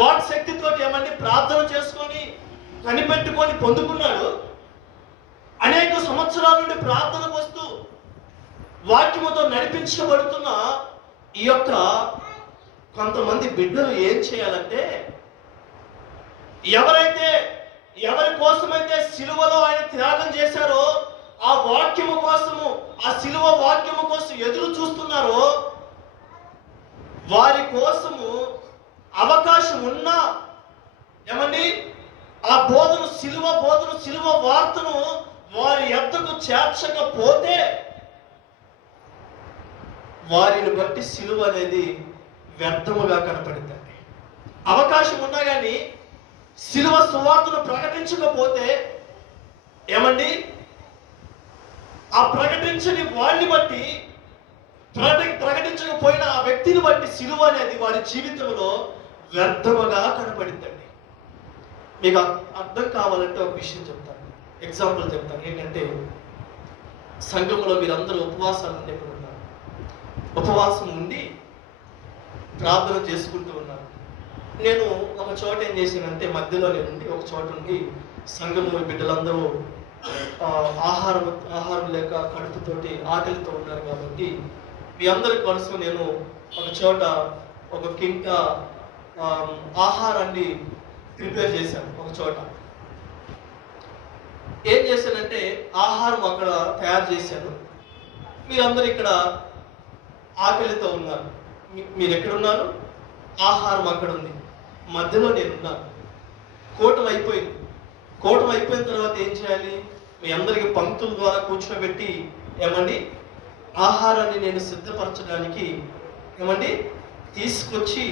వాక్ శక్తితో ఏమండి ప్రార్థన చేసుకొని కనిపెట్టుకొని పొందుకున్నాడు. అనేక సంవత్సరాల నుండి ప్రార్థనకు వస్తూ వాక్యముతో నడిపించబడుతున్న ఈ యొక్క కొంతమంది బిడ్డలు ఏం చేయాలంటే, ఎవరి కోసమైతే సిలువలో ఆయన త్యాగం చేశారో, ఆ వాక్యము కోసము, ఆ సిలువ వాక్యము కోసం ఎదురు చూస్తున్నారో, వారి కోసము అవకాశం ఉన్నా ఏమండి ఆ బోధను, సిలువ వార్తను వారి యొద్దకు చేర్చకపోతే వారిని బట్టి సిలువ అనేది వ్యర్థముగా కనపడిందండి. అవకాశం ఉన్నా కానీ సిలువ సువార్తను ప్రకటించకపోతే ఏమండి ఆ ప్రకటించని వాడిని బట్టి, ప్రకటించకపోయిన ఆ వ్యక్తిని బట్టి సిలువ అనేది వారి జీవితంలో వ్యర్థముగా కనపడిందండి. మీకు అర్థం కావాలంటే ఒక విషయం చెప్తాను, ఎగ్జాంపుల్ చెప్తాను. ఏంటంటే సంఘంలో మీరందరూ ఉపవాసాలు ఉండి ఎక్కడ ఉన్నారు, ఉపవాసం ఉండి ప్రార్థన చేసుకుంటూ ఉన్నారు. నేను ఒక చోట ఏం చేశానంటే, మధ్యలో నేను ఉండి ఒక చోట ఉండి సంఘంలో బిడ్డలందరూ ఆహారం లేక కడుపుతోటి ఆకలితో ఉన్నారు కాబట్టి మీ అందరి కోసం నేను ఒక చోట ఒక కింట ఆహారాన్ని ప్రిపేర్ చేశాను. ఒక చోట ఏం చేశానంటే ఆహారం అక్కడ తయారు చేశాను. మీరందరూ ఇక్కడ ఆకలితో ఉన్నారు, మీరు ఎక్కడున్నారు? ఆహారం అక్కడ ఉంది, మధ్యలో నేనున్నాను. కూటమి అయిపోయిన తర్వాత ఏం చేయాలి? మీ అందరికి పంక్తుల ద్వారా కూర్చోబెట్టి ఏమండి ఆహారాన్ని నేను సిద్ధపరచడానికి ఏమండి తీసుకొచ్చి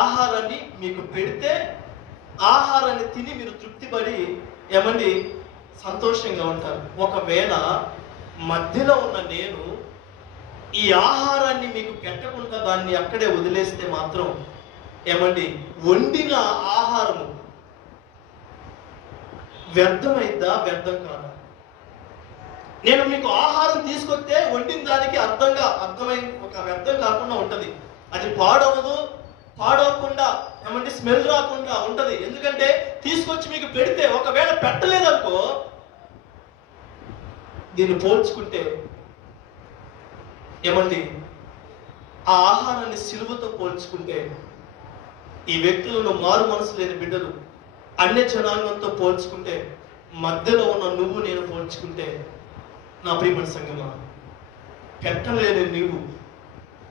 ఆహారాన్ని మీకు పెడితే ఆహారాన్ని తిని మీరు తృప్తిపడి ఏమండి సంతోషంగా ఉంటారు. ఒకవేళ మధ్యలో ఉన్న నేను ఈ ఆహారాన్ని మీకు పెట్టకుండా దాన్ని అక్కడే వదిలేస్తే మాత్రం ఏమండి వండిన ఆహారము వ్యర్థమైద్దా, వ్యర్థం కాదా? నేను మీకు ఆహారం తీసుకొస్తే వండిన దానికి ఒక వ్యర్థం కాకుండా ఉంటది. అది పాడవకుండా ఏమంటే స్మెల్ రాకుండా ఉంటది. ఎందుకంటే తీసుకొచ్చి మీకు పెడితే ఒకవేళ పెట్టలేదనుకో, దీన్ని పోల్చుకుంటే ఏమండి ఆ ఆహారాన్ని సిలువతో పోల్చుకుంటే, ఈ వ్యక్తులను మారు మనసు లేని బిడ్డలు అన్య జనాంగంతో పోల్చుకుంటే, మధ్యలో ఉన్న నువ్వు నేను పోల్చుకుంటే, నా ప్రియమైన సంగమా, పెట్టలేని నీవు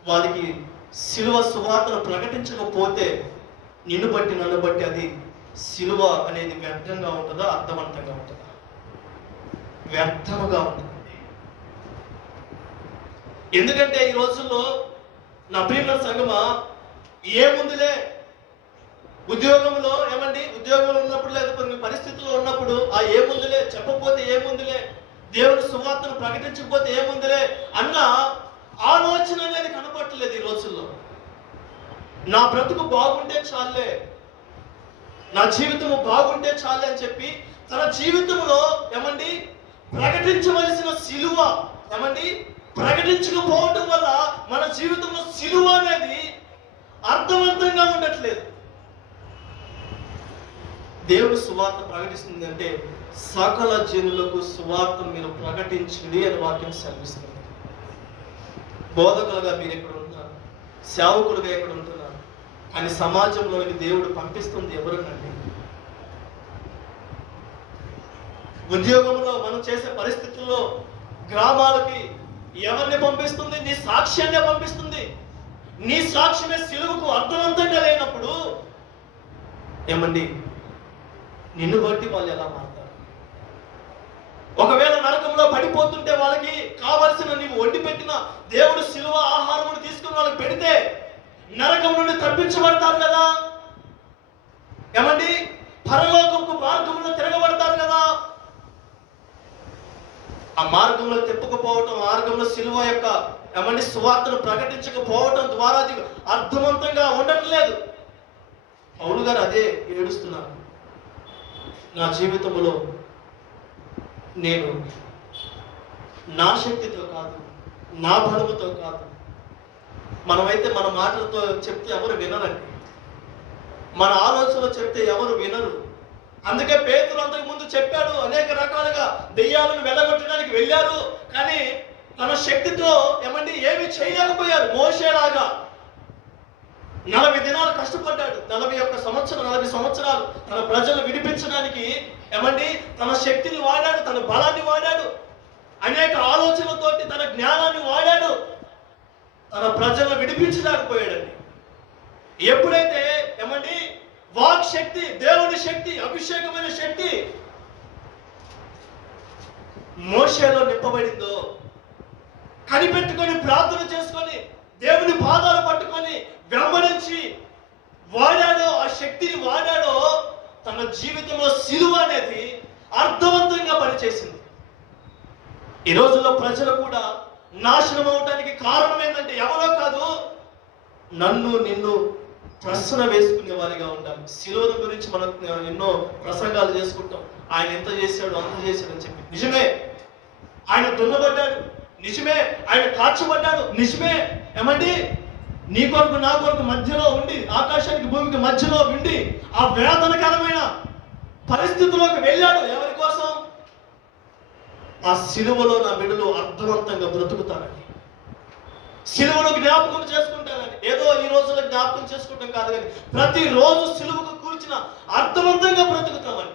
వారికి సిలువ సువార్తను ప్రకటించకపోతే నిన్ను బట్టి నన్ను బట్టి అది సిలువ అనేది వ్యర్థంగా ఉంటుందా, అర్థవంతంగా ఉంటుందా? వ్యర్థముగా ఉంటుంది. ఎందుకంటే ఈ రోజుల్లో నా ప్రియమైన సంగమా, ఏముందిలే ఉద్యోగంలో ఏమండి, ఉద్యోగంలో ఉన్నప్పుడు లేదా కొన్ని పరిస్థితుల్లో ఉన్నప్పుడు ఆ ఏముందిలే, చెప్పకపోతే ఏముందిలే, దేవుని సువార్తను ప్రకటించకపోతే ఏముందిలే అన్న ఆలోచన అనేది కనపట్టలేదు ఈ రోజుల్లో. నా బ్రతుకు బాగుంటే చాలే, నా జీవితము బాగుంటే చాలే అని చెప్పి తన జీవితంలో ఏమండి ప్రకటించవలసిన సిలువ ఏమండి ప్రకటించకపోవడం వల్ల మన జీవితంలో సిలువ అనేది అర్థవంతంగా ఉండట్లేదు. దేవుడు సువార్త ప్రకటిస్తుంది అంటే సకల జనులకు సువార్త మీరు ప్రకటించండి అని వాక్యం సెలవిస్తుంది. బోధకులుగా మీరు ఎక్కడ ఉంటున్నారు, సేవకులుగా ఎక్కడ ఉంటున్నారు, కానీ సమాజంలోకి దేవుడు పంపిస్తుంది ఎవరినండి? ఉద్యోగంలో మనం చేసే పరిస్థితుల్లో గ్రామాలకి ఎవరిని పంపిస్తుంది? నీ సాక్ష్యాన్ని పంపిస్తుంది. నీ సాక్ష్యమే సిలువకు అర్థవంతంగా లేనప్పుడు ఏమండి నిన్ను బట్టి వాళ్ళు ఎలా మారుతారు? ఒకవేళ నరకంలో పడిపోతుంటే వాళ్ళకి కావలసిన నీవు వండి పెట్టిన దేవుడు సిలువ ఆహారమును తీసుకుని వాళ్ళకి పెడితే నరకం నుండి తప్పించబడతారు కదా ఏమండి, పరలోకపు మార్గంలో తిరగబడతారు కదా. ఆ మార్గంలో తిప్పకపోవటం, మార్గంలో సిలువ యొక్క ఏమండి సువార్తను ప్రకటించకపోవటం ద్వారా అది అర్థవంతంగా ఉండట్లేదు. పౌలు గారు అదే ఏడుస్తున్నారు. నా జీవితంలో నేను నా శక్తితో కాదు, నా బలముతో కాదు. మనమైతే మన మాటలతో చెప్తే ఎవరు వినరండి, మన ఆలోచనలు చెప్తే ఎవరు వినరు. అందుకే పేతురు అంతకు ముందు చెప్పాడు, అనేక రకాలుగా దెయ్యాలను వెళ్ళగొట్టడానికి వెళ్ళారు, కానీ తన శక్తితో ఏమి చేయలేకపోయారు. మోషేలాగా 40 దినాలు కష్టపడ్డాడు. 40 సంవత్సరాలు తన ప్రజలను విడిపించడానికి తన శక్తిని వాడాడు, తన బలాన్ని వాడాడు, అనేక ఆలోచనలతోటి తన జ్ఞానాన్ని వాడాడు. తన ప్రజలను విడిపించలేకపోయాడండి. ఎప్పుడైతే వాక్ శక్తి, దేవుని శక్తి, అభిషేకమైన శక్తి మోషేలో నింపబడిందో, కనిపెట్టుకొని ప్రార్థన చేసుకొని దేవుని పాదాలు పట్టుకొని వెంబడించి వాడాడో, ఆ శక్తిని వాడాడో, తన జీవితంలో సిలువ అనేది అర్థవంతంగా పనిచేసింది. ఈ రోజుల్లో ప్రజలు కూడా నాశనం అవడానికి కారణం ఏంటంటే ఎవరో కాదు, నన్ను నిన్ను ప్రశ్న వేసుకునే వారిగా ఉండాలి. సిలువ గురించి మనం ఎన్నో ప్రసంగాలు చేసుకుంటాం. ఆయన ఎంత చేశాడు, అంత చేశాడు అని చెప్పి. నిజమే, ఆయన దున్నబడ్డాడు, నిజమే, ఆయన కాల్చబడ్డాడు, నిజమే. నీ కొరకు నా కొరకు మధ్యలో ఉండి, ఆకాశానికి భూమికి మధ్యలో ఉండి ఆ వేదనకరమైన పరిస్థితిలోకి వెళ్ళాడు. ఎవరి కోసం? ఆ సిలువలో నా బిడ్డలు అర్థవంతంగా బ్రతుకుతారని, సిలువను జ్ఞాపకం చేసుకుంటారని. ఏదో ఈ రోజుల్లో జ్ఞాపకం చేసుకుంటాం కాదు, కానీ ప్రతిరోజు సిలువకు కూర్చిన అర్థవంతంగా బ్రతుకుతామని.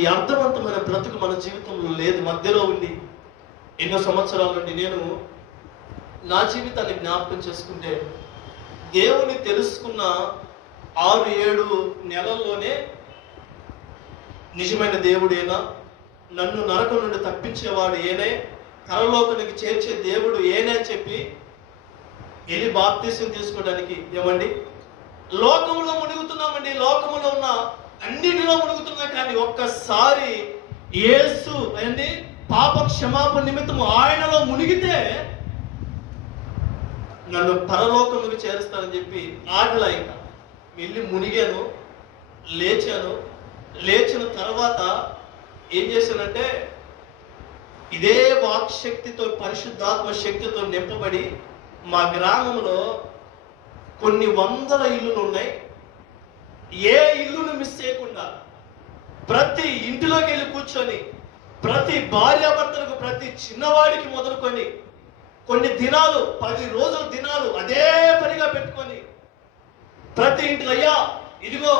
ఈ అర్థవంతమైన బ్రతుకు మన జీవితంలో లేదు, మధ్యలో ఉండి ఎన్నో సంవత్సరాల నుండి. నేను నా జీవితాన్ని జ్ఞాపకం చేసుకుంటే, దేవుని తెలుసుకున్న 6-7 నెలల్లోనే నిజమైన దేవుడేనా, నన్ను నరకం నుండి తప్పించేవాడు ఏనే, పరలోకానికి చేర్చే దేవుడు ఏనే అని చెప్పి వెళ్ళి బాప్తీసం తీసుకోవడానికి లోకంలో మునుగుతున్నామండి. లోకంలో ఉన్న అన్నిటిలో మునుగుతున్నాం, కానీ ఒక్కసారి యేసు పాప క్షమాపణ నిమిత్తము ఆయనలో మునిగితే నన్ను పరలోకముకు చేరుస్తానని చెప్పి ఆగలా. ఇంకా వెళ్ళి మునిగాను, లేచాను. లేచిన తర్వాత ఏం చేశానంటే, ఇదే వాక్ శక్తితో, పరిశుద్ధాత్మ శక్తితో నింపబడి మా గ్రామంలో కొన్ని వందల ఇల్లులు ఉన్నాయి. ఏ ఇల్లును మిస్ చేయకుండా ప్రతి ఇంటిలోకి వెళ్ళి కూర్చొని, ప్రతి భార్యాభర్తలకు, ప్రతి చిన్నవాడికి మొదలుకొని కొన్ని దినాలు, 10 రోజుల దినాలు అదే పనిగా పెట్టుకొని ప్రతి ఇంట్లో, అయ్యా ఇదిగో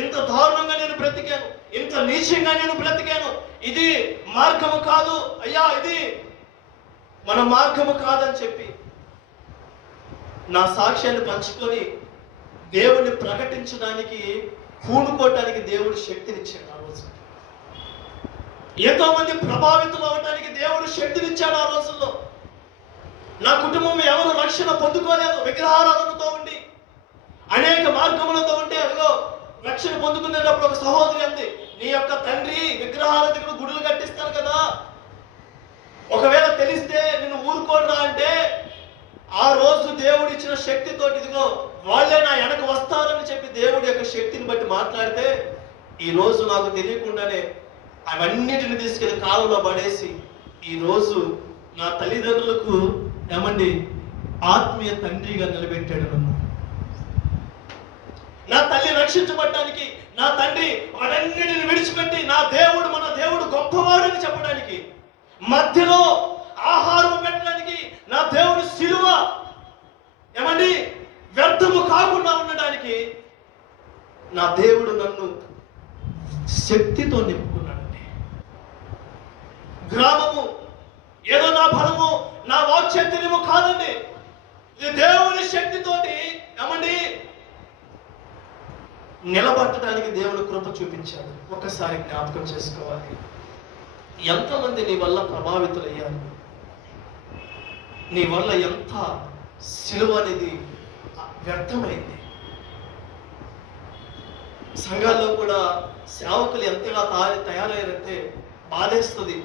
ఇంత దారుణంగా నేను బ్రతికాను, ఇంత నీచంగా నేను బ్రతికాను, ఇది మార్గము కాదు అయ్యా, ఇది మన మార్గము కాదని చెప్పి నా సాక్ష్యాన్ని పంచుకొని దేవుణ్ణి ప్రకటించడానికి, పూనుకోవటానికి దేవుడు శక్తినిచ్చాడు. ఆ రోజు ఎంతో మంది ప్రభావితులు అవడానికి దేవుడు శక్తినిచ్చాడు. ఆ రోజుల్లో నా కుటుంబం ఎవరు రక్షణ పొందుకోలేదు. విగ్రహారాధనతో ఉండి, అనేక మార్గములతో ఉంటే, అదిగో రక్షణ పొందుకునేటప్పుడు ఒక సహోదరి అంది, నీ యొక్క తండ్రి విగ్రహారాధకుడు గుడులు కట్టిస్తాను కదా, ఒకవేళ తెలిస్తే నిన్ను ఊరుకోడరా అంటే, ఆ రోజు దేవుడు ఇచ్చిన శక్తితో ఇదిగో వాళ్ళే నా వెనక వస్తారని చెప్పి దేవుడి యొక్క శక్తిని బట్టి మాట్లాడితే, ఈ రోజు నాకు తెలియకుండానే అవన్నిటిని తీసుకెళ్లి కాలంలో పడేసి ఈరోజు నా తల్లిదండ్రులకు ఆత్మీయ తండ్రిగా నిలబెట్టాడు నన్ను. నా తల్లి రక్షించబడటానికి, నా తండ్రి వాటన్నిటిని విడిచిపెట్టి నా దేవుడు, మన దేవుడు గొప్పవాడని చెప్పడానికి, మధ్యలో ఆహారం పెట్టడానికి, నా దేవుడు సిలువ వ్యర్థము కాకుండా ఉండడానికి నా దేవుడు నన్ను శక్తితో నింపుకున్నాడండి. గ్రామము ఏదో నా బలము, నా వాక్చాతుర్యము కాదండి, ఇది దేవుని శక్తితోటి నిలబట్టడానికి దేవుడు కృప చూపించాడు. ఒకసారి జ్ఞాపకం చేసుకోవాలి, ఎంతమంది నీ వల్ల ప్రభావితులయ్యారు, నీ వల్ల ఎంత సిలువ అనేది వ్యర్థమైంది. సంఘాల్లో కూడా సేవకులు ఎంతగా తయారయ్యారంటే బాధేస్తుంది.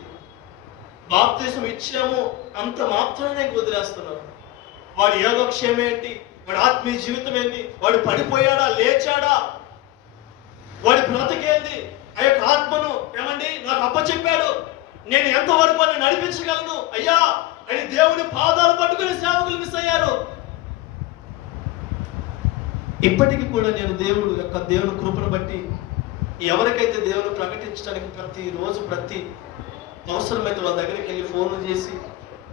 బాప్తిసం ఇచ్చాము అంత మాత్రానే వదిలేస్తున్నారు. వాడి యోగక్షేమం ఏంటి, వాడి ఆత్మీయ జీవితం ఏంది, వాడు పడిపోయాడా లేచాడా, వాడి బ్రతికేంది, ఆ యొక్క ఆత్మను ఏమండి నాకు అప్పచెప్పాడు, నేను ఎంతవరకు వాడిని నడిపించగలను అయ్యా అని దేవుని పాదాలు పట్టుకుని సేవకులు మిస్ అయ్యారు. ఇప్పటికీ కూడా నేను దేవుని కృపను బట్టి ఎవరికైతే దేవుని ప్రకటించడానికి ప్రతి అవసరమైతే వాళ్ళ దగ్గరికి వెళ్ళి ఫోన్లు చేసి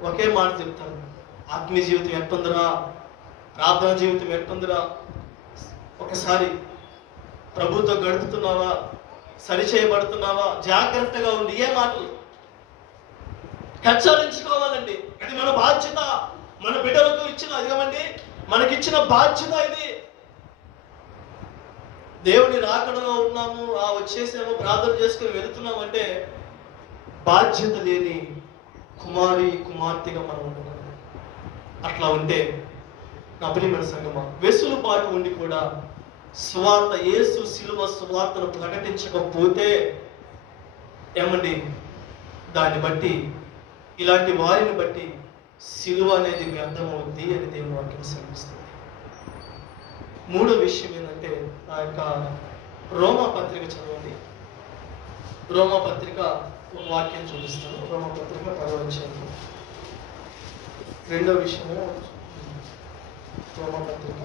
ఒకే మాట చెప్తాను, ఆత్మీయ జీవితం ఎట్టుందిరా, ప్రార్థన జీవితం ఎట్టుందిరా, ఒకసారి ప్రభుతో గడుపుతున్నావా, సరిచేయబడుతున్నావా, జాగ్రత్తగా ఉండి ఏ మాటలు హెచ్చరించుకోవాలండి. అది మన బాధ్యత, మన బిడ్డలకు ఇచ్చిన అదిగమండి మనకిచ్చిన బాధ్యత ఇది. దేవుని రాకడలో ఉన్నాము, వచ్చేసాము, ప్రార్థన చేసుకుని వెళుతున్నాము అంటే బాధ్యత లేని కుమార్తెగా మనం ఉండకూడదు. అట్లా ఉంటే నా ప్రియమైన సంగమా, వెసులుబాటు ఉండి కూడా స్వార్థ యేసు శిలువ స్వార్థను ప్రకటించకపోతే ఏమండి దాన్ని బట్టి ఇలాంటి వారిని బట్టి శిలువ అనేది వ్యర్థమవుద్ది అని దేవుని వాక్యం సెలవిస్తుంది. మూడో విషయం ఏంటంటే ఆ యొక్క రోమా పత్రిక చదవండి. రోమా పత్రిక ఒక వాక్యం చూపిస్తాను. రోమా పత్రిక 10వ అధ్యాయం రెండో విషయము. రోమా పత్రిక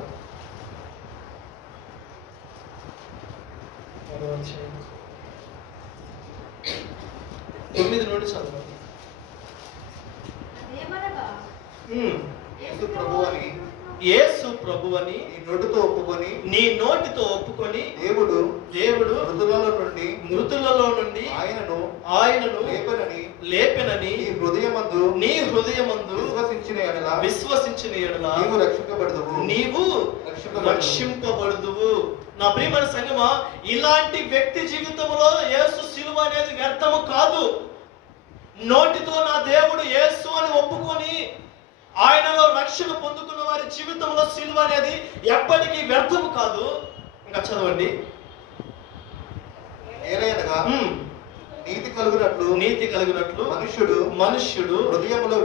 10వ అధ్యాయం 9 నుండి చదవండి. యేసు ప్రభువని నీ నోటితో ఒప్పుకొని దేవుడు మృతులలో నుండి ఆయనను లేపెనని నీ హృదయమందు విశ్వసించిన ఎడల నీవు రక్షింపబడుదువు. నా ప్రియమైన సంగమా, ఇలాంటి వ్యక్తి జీవితంలో యేసు శిలువ అనేది వ్యర్థము కాదు. నోటితో నా దేవుడు యేసు అని ఒప్పుకొని ఆయనలో రక్షణ పొందుకున్న వారి జీవితంలో శిలువ అనేది ఎప్పటికీ వ్యర్థము కాదు. ఇంకా చదవండి. నీతి కలుగునట్లు మనుష్యుడు హృదయంలో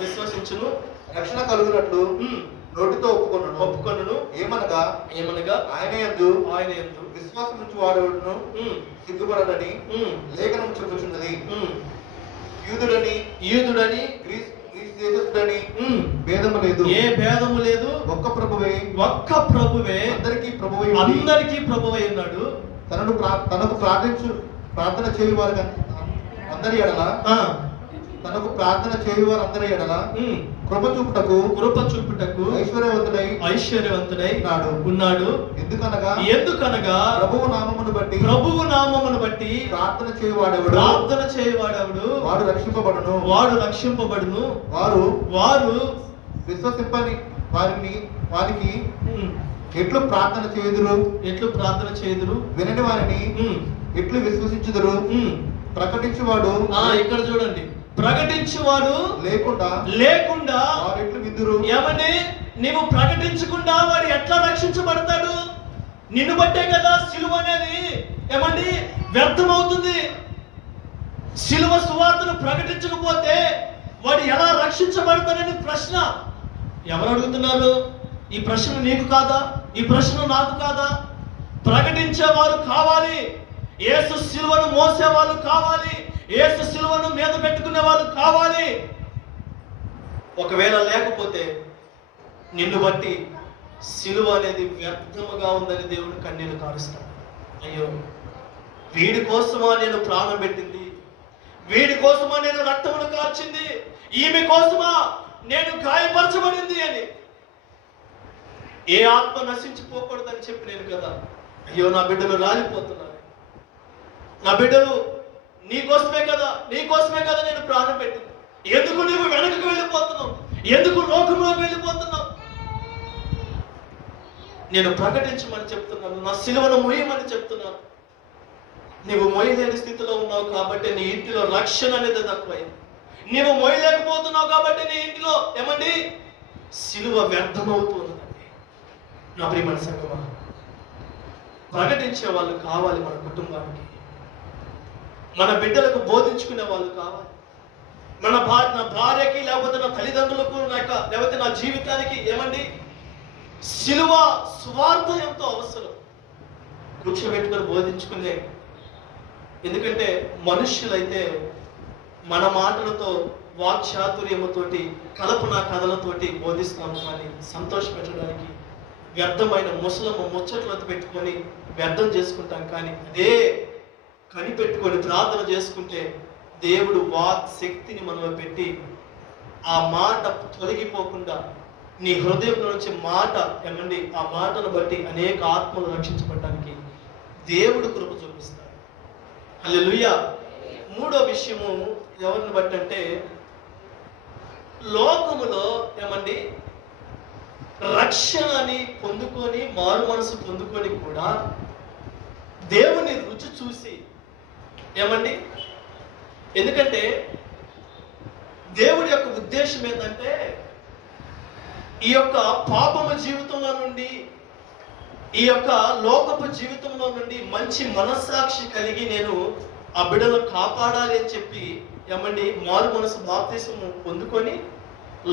విశ్వసించును రక్షణ కలుగునట్లు నోటితో ఒప్పుకొనును. ఏమనగా ఆయన యందు విశ్వాసం నుంచి వాడను సిగ్గుపడని లేఖనం చెబుతున్నది. యూదుడని గ్రీస్ దేశస్థుడని ఏ భేదము లేదు, ఒక్క ప్రభువే అందరికీ ప్రభువై ఉన్నాడు. తనకు ప్రార్థన చేయు వారికి అందరి ఎడల కృప చూపుటకు ఐశ్వర్యవంతుడై ఉన్నాడు. ఎందుకనగా ప్రభువు నామమును బట్టి ప్రార్థన చేయువాడెవడు వాడు రక్షింపబడును. వారు విశ్వసింపని వారికి ఎట్లు ప్రార్థన చేయుదురు, వినని వారిని ఎట్లు విశ్వసించుదురు. ప్రకటించువాడు, ఇక్కడ చూడండి, ప్రకటించువాడు లేకుండా ఏమని నీవు ప్రకటించకుండా వాడు ఎట్లా రక్షించబడతాడు? నిన్ను బట్టే కదా శిలువ అనేది ఏమండి వ్యర్థమవుతుంది. శిలువ సువార్తను ప్రకటించకపోతే వాడు ఎలా రక్షించబడతాడని ప్రశ్న ఎవరు అడుగుతున్నారు? ఈ ప్రశ్న నీకు కాదా? ఈ ప్రశ్న నాకు కాదా? ప్రకటించేవారు కావాలి, యేసు శిలువను మోసేవాళ్ళు కావాలి, యేసు శిలువను మీద పెట్టుకునే వాళ్ళు కావాలి. ఒకవేళ లేకపోతే నిన్ను బట్టి శిలువ అనేది వ్యర్థముగా ఉందని దేవుడు కన్నీళ్లు కారుస్తాడు. అయ్యో, వీడి కోసమా నేను ప్రాణం పెట్టింది, వీడి కోసమా నేను రక్తమును కార్చింది, ఈమె కోసమా నేను గాయపరచబడింది అని. ఏ ఆత్మ నశించిపోకూడదని చెప్పి నేను కదా. అయ్యో, నా బిడ్డలు రాలిపోతున్నారు, నా బిడ్డలు నీకోసమే కదా నేను ప్రాణం పెట్టింది. ఎందుకు నీవు వెనకకు వెళ్ళిపోతున్నావు? ఎందుకు లోకంలోకి వెళ్ళిపోతున్నావు? నేను ప్రకటించమని చెప్తున్నాను, నా సిలువను మోయమని చెప్తున్నాను. నీవు మోయలేని స్థితిలో ఉన్నావు కాబట్టి నీ ఇంటిలో రక్షణ అనేది తక్కువైంది. నీవు మోయలేకపోతున్నావు కాబట్టి నీ ఇంటిలో ఏమండి సిలువ వ్యర్థమవుతున్నదండి. నా ప్రియమైన సంగమా, ప్రకటించే వాళ్ళు కావాలి మన కుటుంబానికి, మన బిడ్డలకు బోధించుకునే వాళ్ళు కావాలి, నా భార్యకి లేకపోతే నా తల్లిదండ్రులకు లేకపోతే నా జీవితానికి ఏమండి సిలువ సువార్త ఎంతో అవసరం. కూర్చోబెట్టుకొని బోధించుకునే, ఎందుకంటే మనుష్యులైతే మన మాటలతో వాక్చాతుర్యముతోటి కల్పన కథలతోటి బోధిస్తాము, కానీ సంతోషపెట్టడానికి వ్యర్థమైన ముచ్చట్లతో పెట్టుకొని వ్యర్థం చేసుకుంటాం. కానీ అదే కనిపెట్టుకొని ప్రార్థన చేసుకుంటే దేవుడు వాక్ శక్తిని మనలో పెట్టి ఆ మాట తొలగిపోకుండా నీ హృదయంలో నుంచి మాట ఏమండి ఆ మాటను బట్టి అనేక ఆత్మలు రక్షించబడడానికి దేవుడు కృప చూపిస్తాడు. హల్లెలూయా. మూడో విషయము ఎవరిని బట్టి అంటే, లోకములో ఏమండి రక్షణని పొందుకొని మారు మనసు పొందుకొని కూడా దేవుని రుచి చూసి ఏమండి, ఎందుకంటే దేవుడి యొక్క ఉద్దేశం ఏంటంటే ఈ యొక్క పాపము జీవితంలో నుండి, ఈ యొక్క లోకపు జీవితంలో నుండి మంచి మనస్సాక్షి కలిగి నేను ఆ బిడ్డలను కాపాడాలి అని చెప్పి ఏమండి మారు మనసు బాప్తిసము పొందుకొని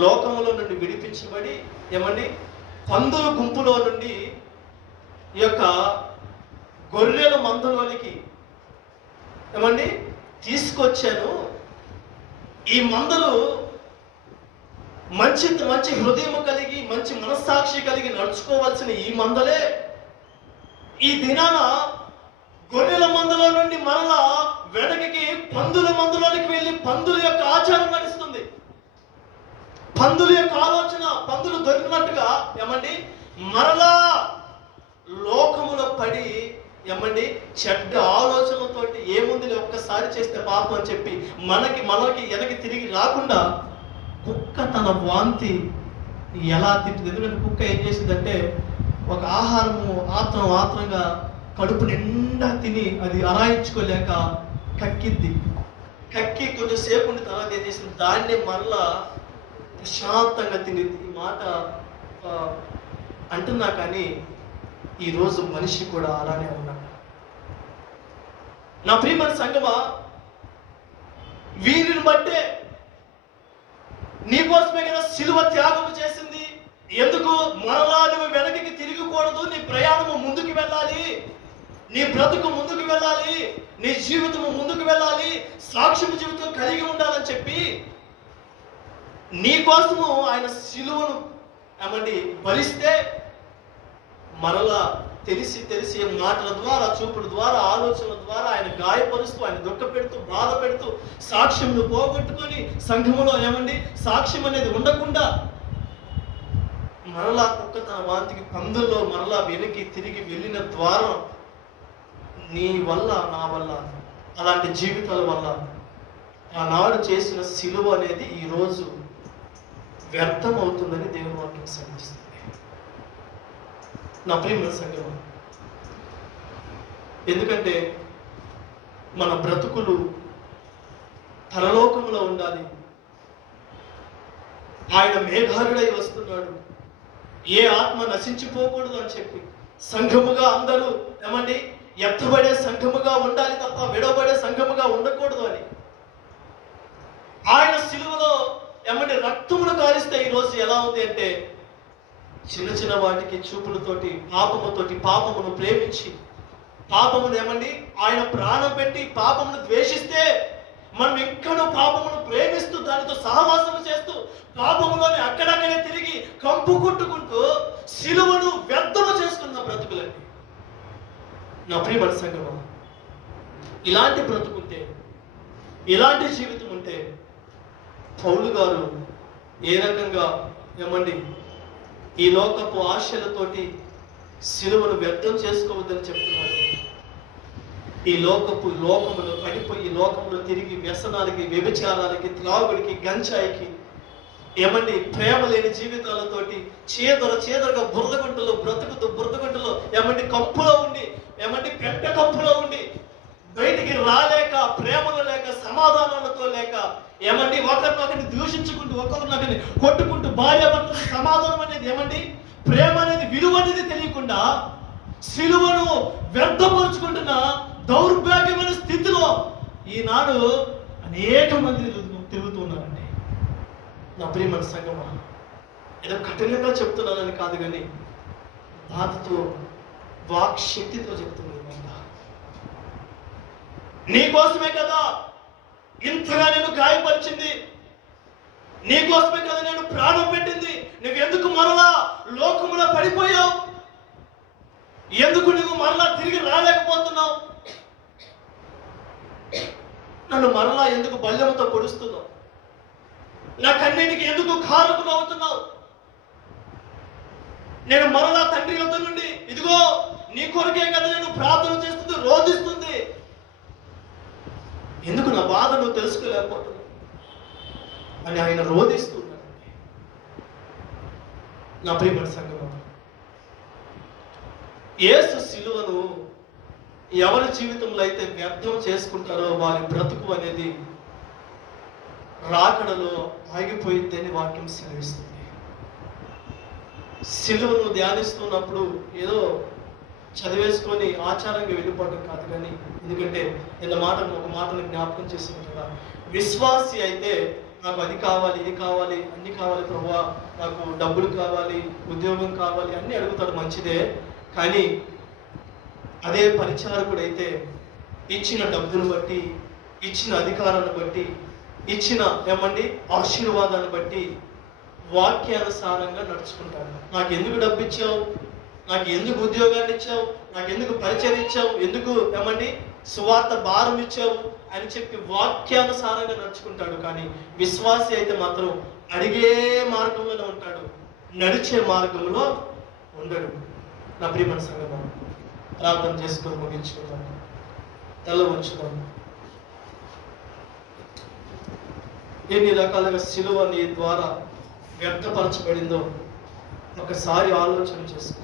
లోకములో నుండి విడిపించబడి ఏమండి పందుల గుంపులో నుండి ఈ యొక్క గొర్రెల మందలోనికి ఏమండి తీసుకొచ్చాను. ఈ మందలు మంచి మంచి హృదయం కలిగి మంచి మనస్సాక్షి కలిగి నడుచుకోవాల్సిన ఈ మందలే ఈ దినాన గొర్రెల మందలో నుండి మరలా వెనకకి పందుల మందలోనికి వెళ్ళి పందుల యొక్క ఆచారం నడుస్తుంది. పందుల యొక్క ఆలోచన, పందులు దొరికినట్టుగా ఏమండి మరలా లోకములో పడి ఏమండి చెడ్డ ఆలోచనలతోటి ఏముంది ఒక్కసారి చేస్తే పాపం అని చెప్పి మనకి వెనక్కి తిరిగి రాకుండా కుక్క తన వాంతి ఎలా తింటుంది. ఎందుకంటే కుక్క ఏం చేసిందంటే ఒక ఆహారము ఆత్రంగా కడుపు నిండా తిని అది అరాయించుకోలేక కక్కిద్ది. కక్కి కొంచెంసేపు ఉండి తర్వాత ఏం చేసింది, దాన్నే మరలా ప్రశాంతంగా తినిద్ది. ఈ మాట అంటున్నా కానీ ఈరోజు మనిషి కూడా అలానే ఉన్నాడు. నా ప్రియమైన సంగమా, వీరిని బట్టే నీకోసమే కదా సిలువ త్యాగము చేసింది. ఎందుకు? మరలా నువ్వు వెనక్కి తిరగకూడదు, నీ ప్రయాణము ముందుకు వెళ్ళాలి, నీ బ్రతుకు ముందుకు వెళ్ళాలి, నీ జీవితము ముందుకు వెళ్ళాలి, సాక్ష్యం జీవితం కలిగి ఉండాలని చెప్పి నీ కోసము ఆయన సిలువను ఏమండి భరిస్తే మరలా తెలిసి మాటల ద్వారా, చూపుల ద్వారా, ఆలోచనల ద్వారా ఆయన గాయపరుస్తూ, ఆయన దుఃఖ పెడుతూ, బాధ పెడుతూ, సాక్ష్యంను పోగొట్టుకొని సంఘములో ఏమండి సాక్ష్యం అనేది ఉండకుండా మరలా కుక్క తన వాంతికి పందుల్లో మరలా వెనక్కి తిరిగి వెళ్ళిన ద్వారా నీ వల్ల, నా వల్ల, అలాంటి జీవితాల వల్ల ఆనాడు చేసిన సిలువ అనేది ఈరోజు వ్యర్థం అవుతుందని దేవుని వాక్యం సెలవిస్తుంది. నా ప్రియమైన సంఘం, ఎందుకంటే మన బ్రతుకులు పరలోకంలో ఉండాలి. ఆయన మేఘారుడై వస్తున్నాడు, ఏ ఆత్మ నశించిపోకూడదు అని చెప్పి సంఘముగా అందరూ ఏమండి ఎత్తబడే సంఘముగా ఉండాలి తప్ప విడవబడే సంఘముగా ఉండకూడదు అని ఆయన సిలువలో ఏమంటే రక్తమును కారిస్తే ఈరోజు ఎలా ఉంది అంటే చిన్న చిన్న వాటికి చూపులతోటి పాపమును ప్రేమించి పాపమును ఏమండి ఆయన ప్రాణం పెట్టి పాపమును ద్వేషిస్తే మనం ఇంకనూ పాపమును ప్రేమిస్తూ దానితో సహవాసము చేస్తూ పాపములోని అక్కడక్కడే తిరిగి కంపు కొట్టుకుంటూ సిలువను వ్యర్థము చేసుకున్న బ్రతుకులండి. నా ప్రియమైన సంగమా, ఇలాంటి బ్రతుకుంటే, ఇలాంటి జీవితం ఉంటే పౌలు గారు ఏ రకంగా ఏమండి ఈ లోకపు ఆశలతోటి సిలువను వ్యర్థం చేసుకోవద్దని చెప్తున్నాడు. ఈ లోకములో పడిపోయి లోకములో తిరిగి వ్యసనాలకి, వ్యభిచారాలకి, త్రాగుడికి, గంజాయికి ఏమండి ప్రేమ లేని జీవితాలతోటి చీదరగా బురదగుంటలో ఏమండి కంపులో ఉండి, ఏమండి పెంట కంపులో ఉండి బయటికి రాలేక, ప్రేమలో లేక, సమాధానాలతో లేక ఏమండి ఒకరినొకరిని దూషించుకుంటూ, ఒకరినొకరిని కొట్టుకుంటూ, భార్యాభర్తలకు సమాధానం అనేది ఏమండి ప్రేమ అనేది విలువ అనేది తెలియకుండా సిలువను వ్యర్థపరుచుకుంటున్న దౌర్భాగ్యమైన స్థితిలో ఈనాడు అనేక మంది తిరుగుతూ ఉన్నారండి. నా ప్రియమైన సంగమా, ఏదో కఠినంగా చెప్తున్నానని కాదు, కానీ బాధతో వాక్ శక్తితో చెప్తుంది నీకోసమే కదా ఇంతగా నేను గాయపరిచింది, నీకోసమే కదా నేను ప్రాణం పెట్టింది. నువ్వెందుకు మరలా లోకములో పడిపోయావు? ఎందుకు నువ్వు మరలా తిరిగి రాలేకపోతున్నావు? నన్ను మరలా ఎందుకు బల్యముతో పొడుస్తున్నావు? నా కన్నీటికి ఎందుకు కారకులు అవుతున్నావు? నేను మరలా తండ్రి వద్ద నుండి ఇదిగో నీ కొరకే కదా నేను ప్రార్థన చేస్తుంది, రోధిస్తుంది. ఎందుకు నా బాధ నువ్వు తెలుసుకోలేకపోతున్నావు అని ఆయన రోధిస్తున్నాడు. నా ప్రియమైన సంగమం, యేసు శిలువను ఎవరి జీవితంలో అయితే వ్యర్థం చేసుకుంటారో వారి బ్రతుకు అనేది రాకడలో ఆగిపోయిందని వాక్యం సెలవిస్తుంది. శిలువను ధ్యానిస్తున్నప్పుడు ఏదో చదివేసుకొని ఆచారంగా వెళ్ళిపోవడం కాదు, కానీ ఎందుకంటే ఒక మాటను జ్ఞాపకం చేసింది కదా, విశ్వాసి అయితే నాకు అది కావాలి, ఇది కావాలి, అన్ని కావాలి ప్రభువా, నాకు డబ్బులు కావాలి, ఉద్యోగం కావాలి, అన్ని అడుగుతాడు, మంచిదే. కానీ అదే పరిచారకుడు అయితే ఇచ్చిన డబ్బును బట్టి, ఇచ్చిన అధికారాన్ని బట్టి, ఇచ్చిన ఆశీర్వాదాన్ని బట్టి వాక్యానుసారంగా నడుచుకుంటాడు. నాకు ఎందుకు డబ్బు ఇచ్చావు, నాకు ఎందుకు ఉద్యోగాన్ని ఇచ్చావు, నాకు ఎందుకు పరిచయం ఇచ్చావు, ఎందుకు సువార్త భారం ఇచ్చావు అని చెప్పి వాక్యానుసారంగా నడుచుకుంటాడు. కానీ విశ్వాసి అయితే మాత్రం అడిగే మార్గంలోనే ఉంటాడు, నడిచే మార్గంలో ఉండడు. నా ప్రియమైన సంగమం, ప్రార్థన చేసుకొని ముగించుకుందాం, తల ఉంచుదాం. ఎన్ని రకాలుగా సిలువ నీ ద్వారా వ్యర్థపరచబడిందో ఒకసారి ఆలోచన చేసుకో.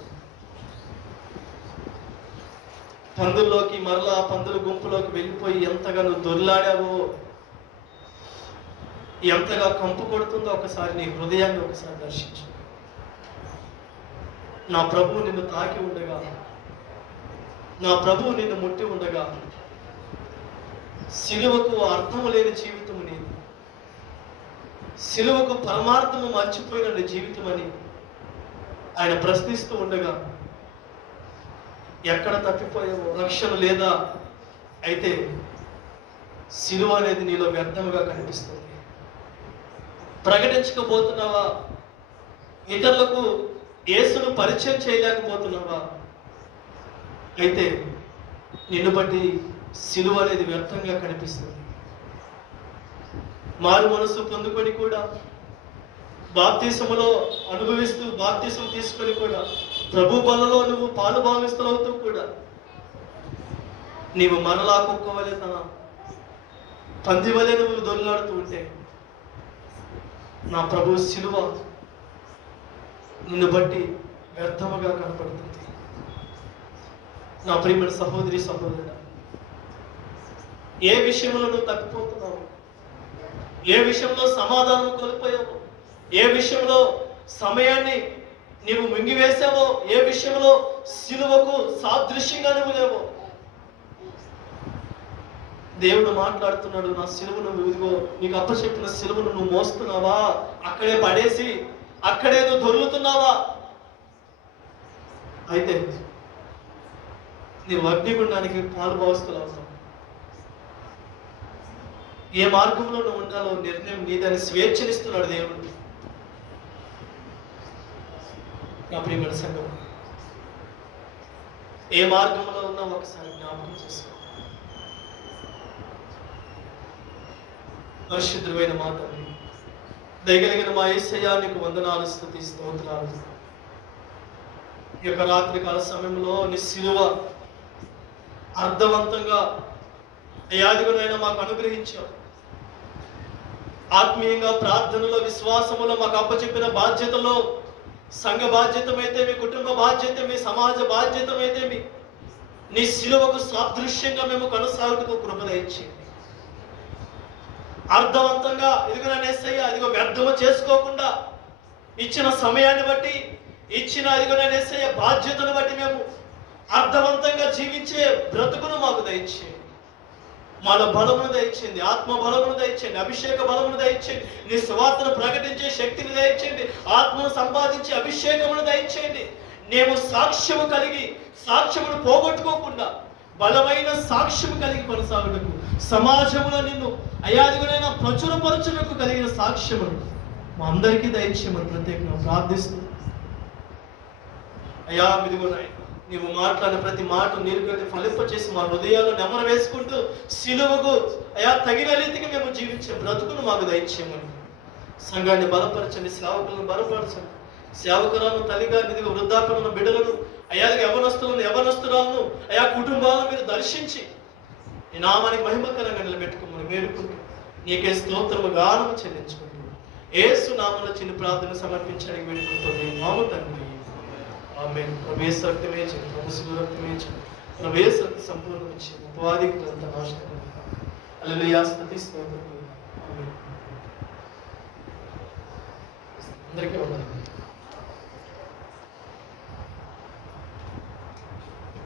పందుల్లోకి మరలా పందుల గుంపులోకి వెళ్ళిపోయి ఎంతగా నువ్వు దొర్లాడావో, ఎంతగా కంపు కొడుతుందో ఒకసారి నీ హృదయాన్ని ఒకసారి దర్శించు. నా ప్రభువు నిన్ను తాకి ఉండగా, నా ప్రభువు నిన్ను ముట్టి ఉండగా, సిలువకు అర్థము లేని జీవితం నీది, సిలువకు పరమార్థము మర్చిపోయిన నీ జీవితం అని ఆయన ప్రశ్నిస్తూ ఉండగా ఎక్కడ తప్పిపోయావో? రక్షణ లేదా? అయితే సిలువ అనేది నీలో వ్యర్థముగా కనిపిస్తుంది. ప్రకటించకపోతున్నావా? ఇతరులకు యేసును పరిచయం చేయలేకపోతున్నావా? అయితే నిన్ను బట్టి సిలువ అనేది వ్యర్థంగా కనిపిస్తుంది. మారు మనసు పొందుకొని కూడా, బాప్తిసములో అనుభవిస్తూ బాప్తిసం తీసుకొని కూడా, ప్రభు బలలో నువ్వు పాలు భావిస్తులవుతూ కూడా నీవు మరలా కుక్క వలె తన పంది వలె నువ్వు దొల్లాడుతూ ఉంటే నా ప్రభు సిలువ నిన్ను బట్టి వ్యర్థముగా కనపడుతుంది. నా ప్రియమైన సహోదరి సహోదరుడా, ఏ విషయంలో నువ్వు తప్పిపోతున్నావు? ఏ విషయంలో సమాధానం కోల్పోయావు? ఏ విషయంలో సమయాన్ని నీవు మింగివేసావో? ఏ విషయంలో సిలువకు సాదృశ్యంగా నువ్వు లేవో? దేవుడు మాట్లాడుతున్నాడు, నా సిలువను ఇదిగో నీకు అప్పచెప్పిన సిలువను నువ్వు మోస్తున్నావా? అక్కడే పడేసి అక్కడే నువ్వు దొరుకుతున్నావా? అయితే నీవు అగ్నిగుండానికి పాలు భావిస్తున్నావు. ఏ మార్గంలో నువ్వు ఉండాలో నిర్ణయం నీదని స్వేచ్ఛనిస్తున్నాడు దేవుడు. నా ప్రియమైన సంఘం, ఏ మార్గంలో ఉన్నా ఒకసారి జ్ఞాపకం చేసుకో. పరిశుద్ధమైన మా తండ్రి, దయగలిగిన మా యేసయ్యా, నీకు వందనాలు, స్తుతి, స్తోత్రాలు. ఈ యొక్క రాత్రికాల సమయంలో నీ సిలువ అర్థవంతంగా అయాదిగునైనా మాకు అనుగ్రహించావు. ఆత్మీయంగా ప్రార్థనలో, విశ్వాసములో మాకు అప్పచెప్పిన బాధ్యతలో, సంఘ బాధ్యతమైతే మీ, కుటుంబ బాధ్యత మీ, సమాజ బాధ్యతమైతే మీ, నీ సిలువకు సాదృశ్యంగా మేము కొనసాగుటకు కృప దయచేయండి. అర్థవంతంగా ఇదిగో నన్ను యేసయ్యా ఇదిగో వ్యర్థము చేసుకోకుండా ఇచ్చిన సమయాన్ని బట్టి, ఇచ్చిన ఇదిగో నన్ను యేసయ్యా బాధ్యతను బట్టి మేము అర్థవంతంగా జీవించే బ్రతుకును మాకు దయచేయండి. మాలో బలమును దయచేయండి, ఆత్మ బలమును దయచేయండి, అభిషేక బలమును దయచేయండి, నీ సువార్తను ప్రకటించే శక్తిని దయచేయండి, ఆత్మను సంపాదించే అభిషేకమును దయచేయండి. మేము సాక్ష్యము కలిగి సాక్ష్యమును పోగొట్టుకోకుండా బలమైన సాక్ష్యము కలిగి కొనసాగుటకు సమాజంలో నిన్ను అయాదిగునైనా ప్రచురపరచుటకు కలిగిన సాక్ష్యమును మా అందరికీ దయచేయమని ప్రత్యేకంగా ప్రార్థిస్తూ అయా ఇదిగో నాయన నీవు మాట్లాడిన ప్రతి మాట నీరుగట్టి ఫలింపచేసి మా హృదయాల్లో నెమరు వేసుకుంటూ సిలువకు అయా తగిన రీతికి మేము జీవించే బ్రతుకును మాకు దయచేయమని సంఘాన్ని బలపరచండి, సేవకులను బలపరచండి, సేవకులను తల్లిగా ఇదిగో వృద్ధాప్యమున్న బిడ్డలను అయా యవనస్తురాలను అయా కుటుంబాలను మీరు దర్శించి నీ నామానికి మహిమకరంగా నిలబెట్టుకోమని వేడుకుంటూ నీకే స్తోత్రము గానము చెల్లించుకుంటూ యేసు నామములో చిన్న ప్రార్థన సమర్పించడానికి వేడుకుంటుంది మాము తండ్రి. ఆమేన్. ప్రభు రక్తమే చేయి, ప్రభు శిలువ రక్తమే చేయి, ప్రభు రక్త సంపూర్ణ చేయి, ఉపాధి గ్రంథ నాశనం. హల్లెలూయా, స్తుతి స్తోత్రం. ఆమేన్. అందరికీ వందనాలు.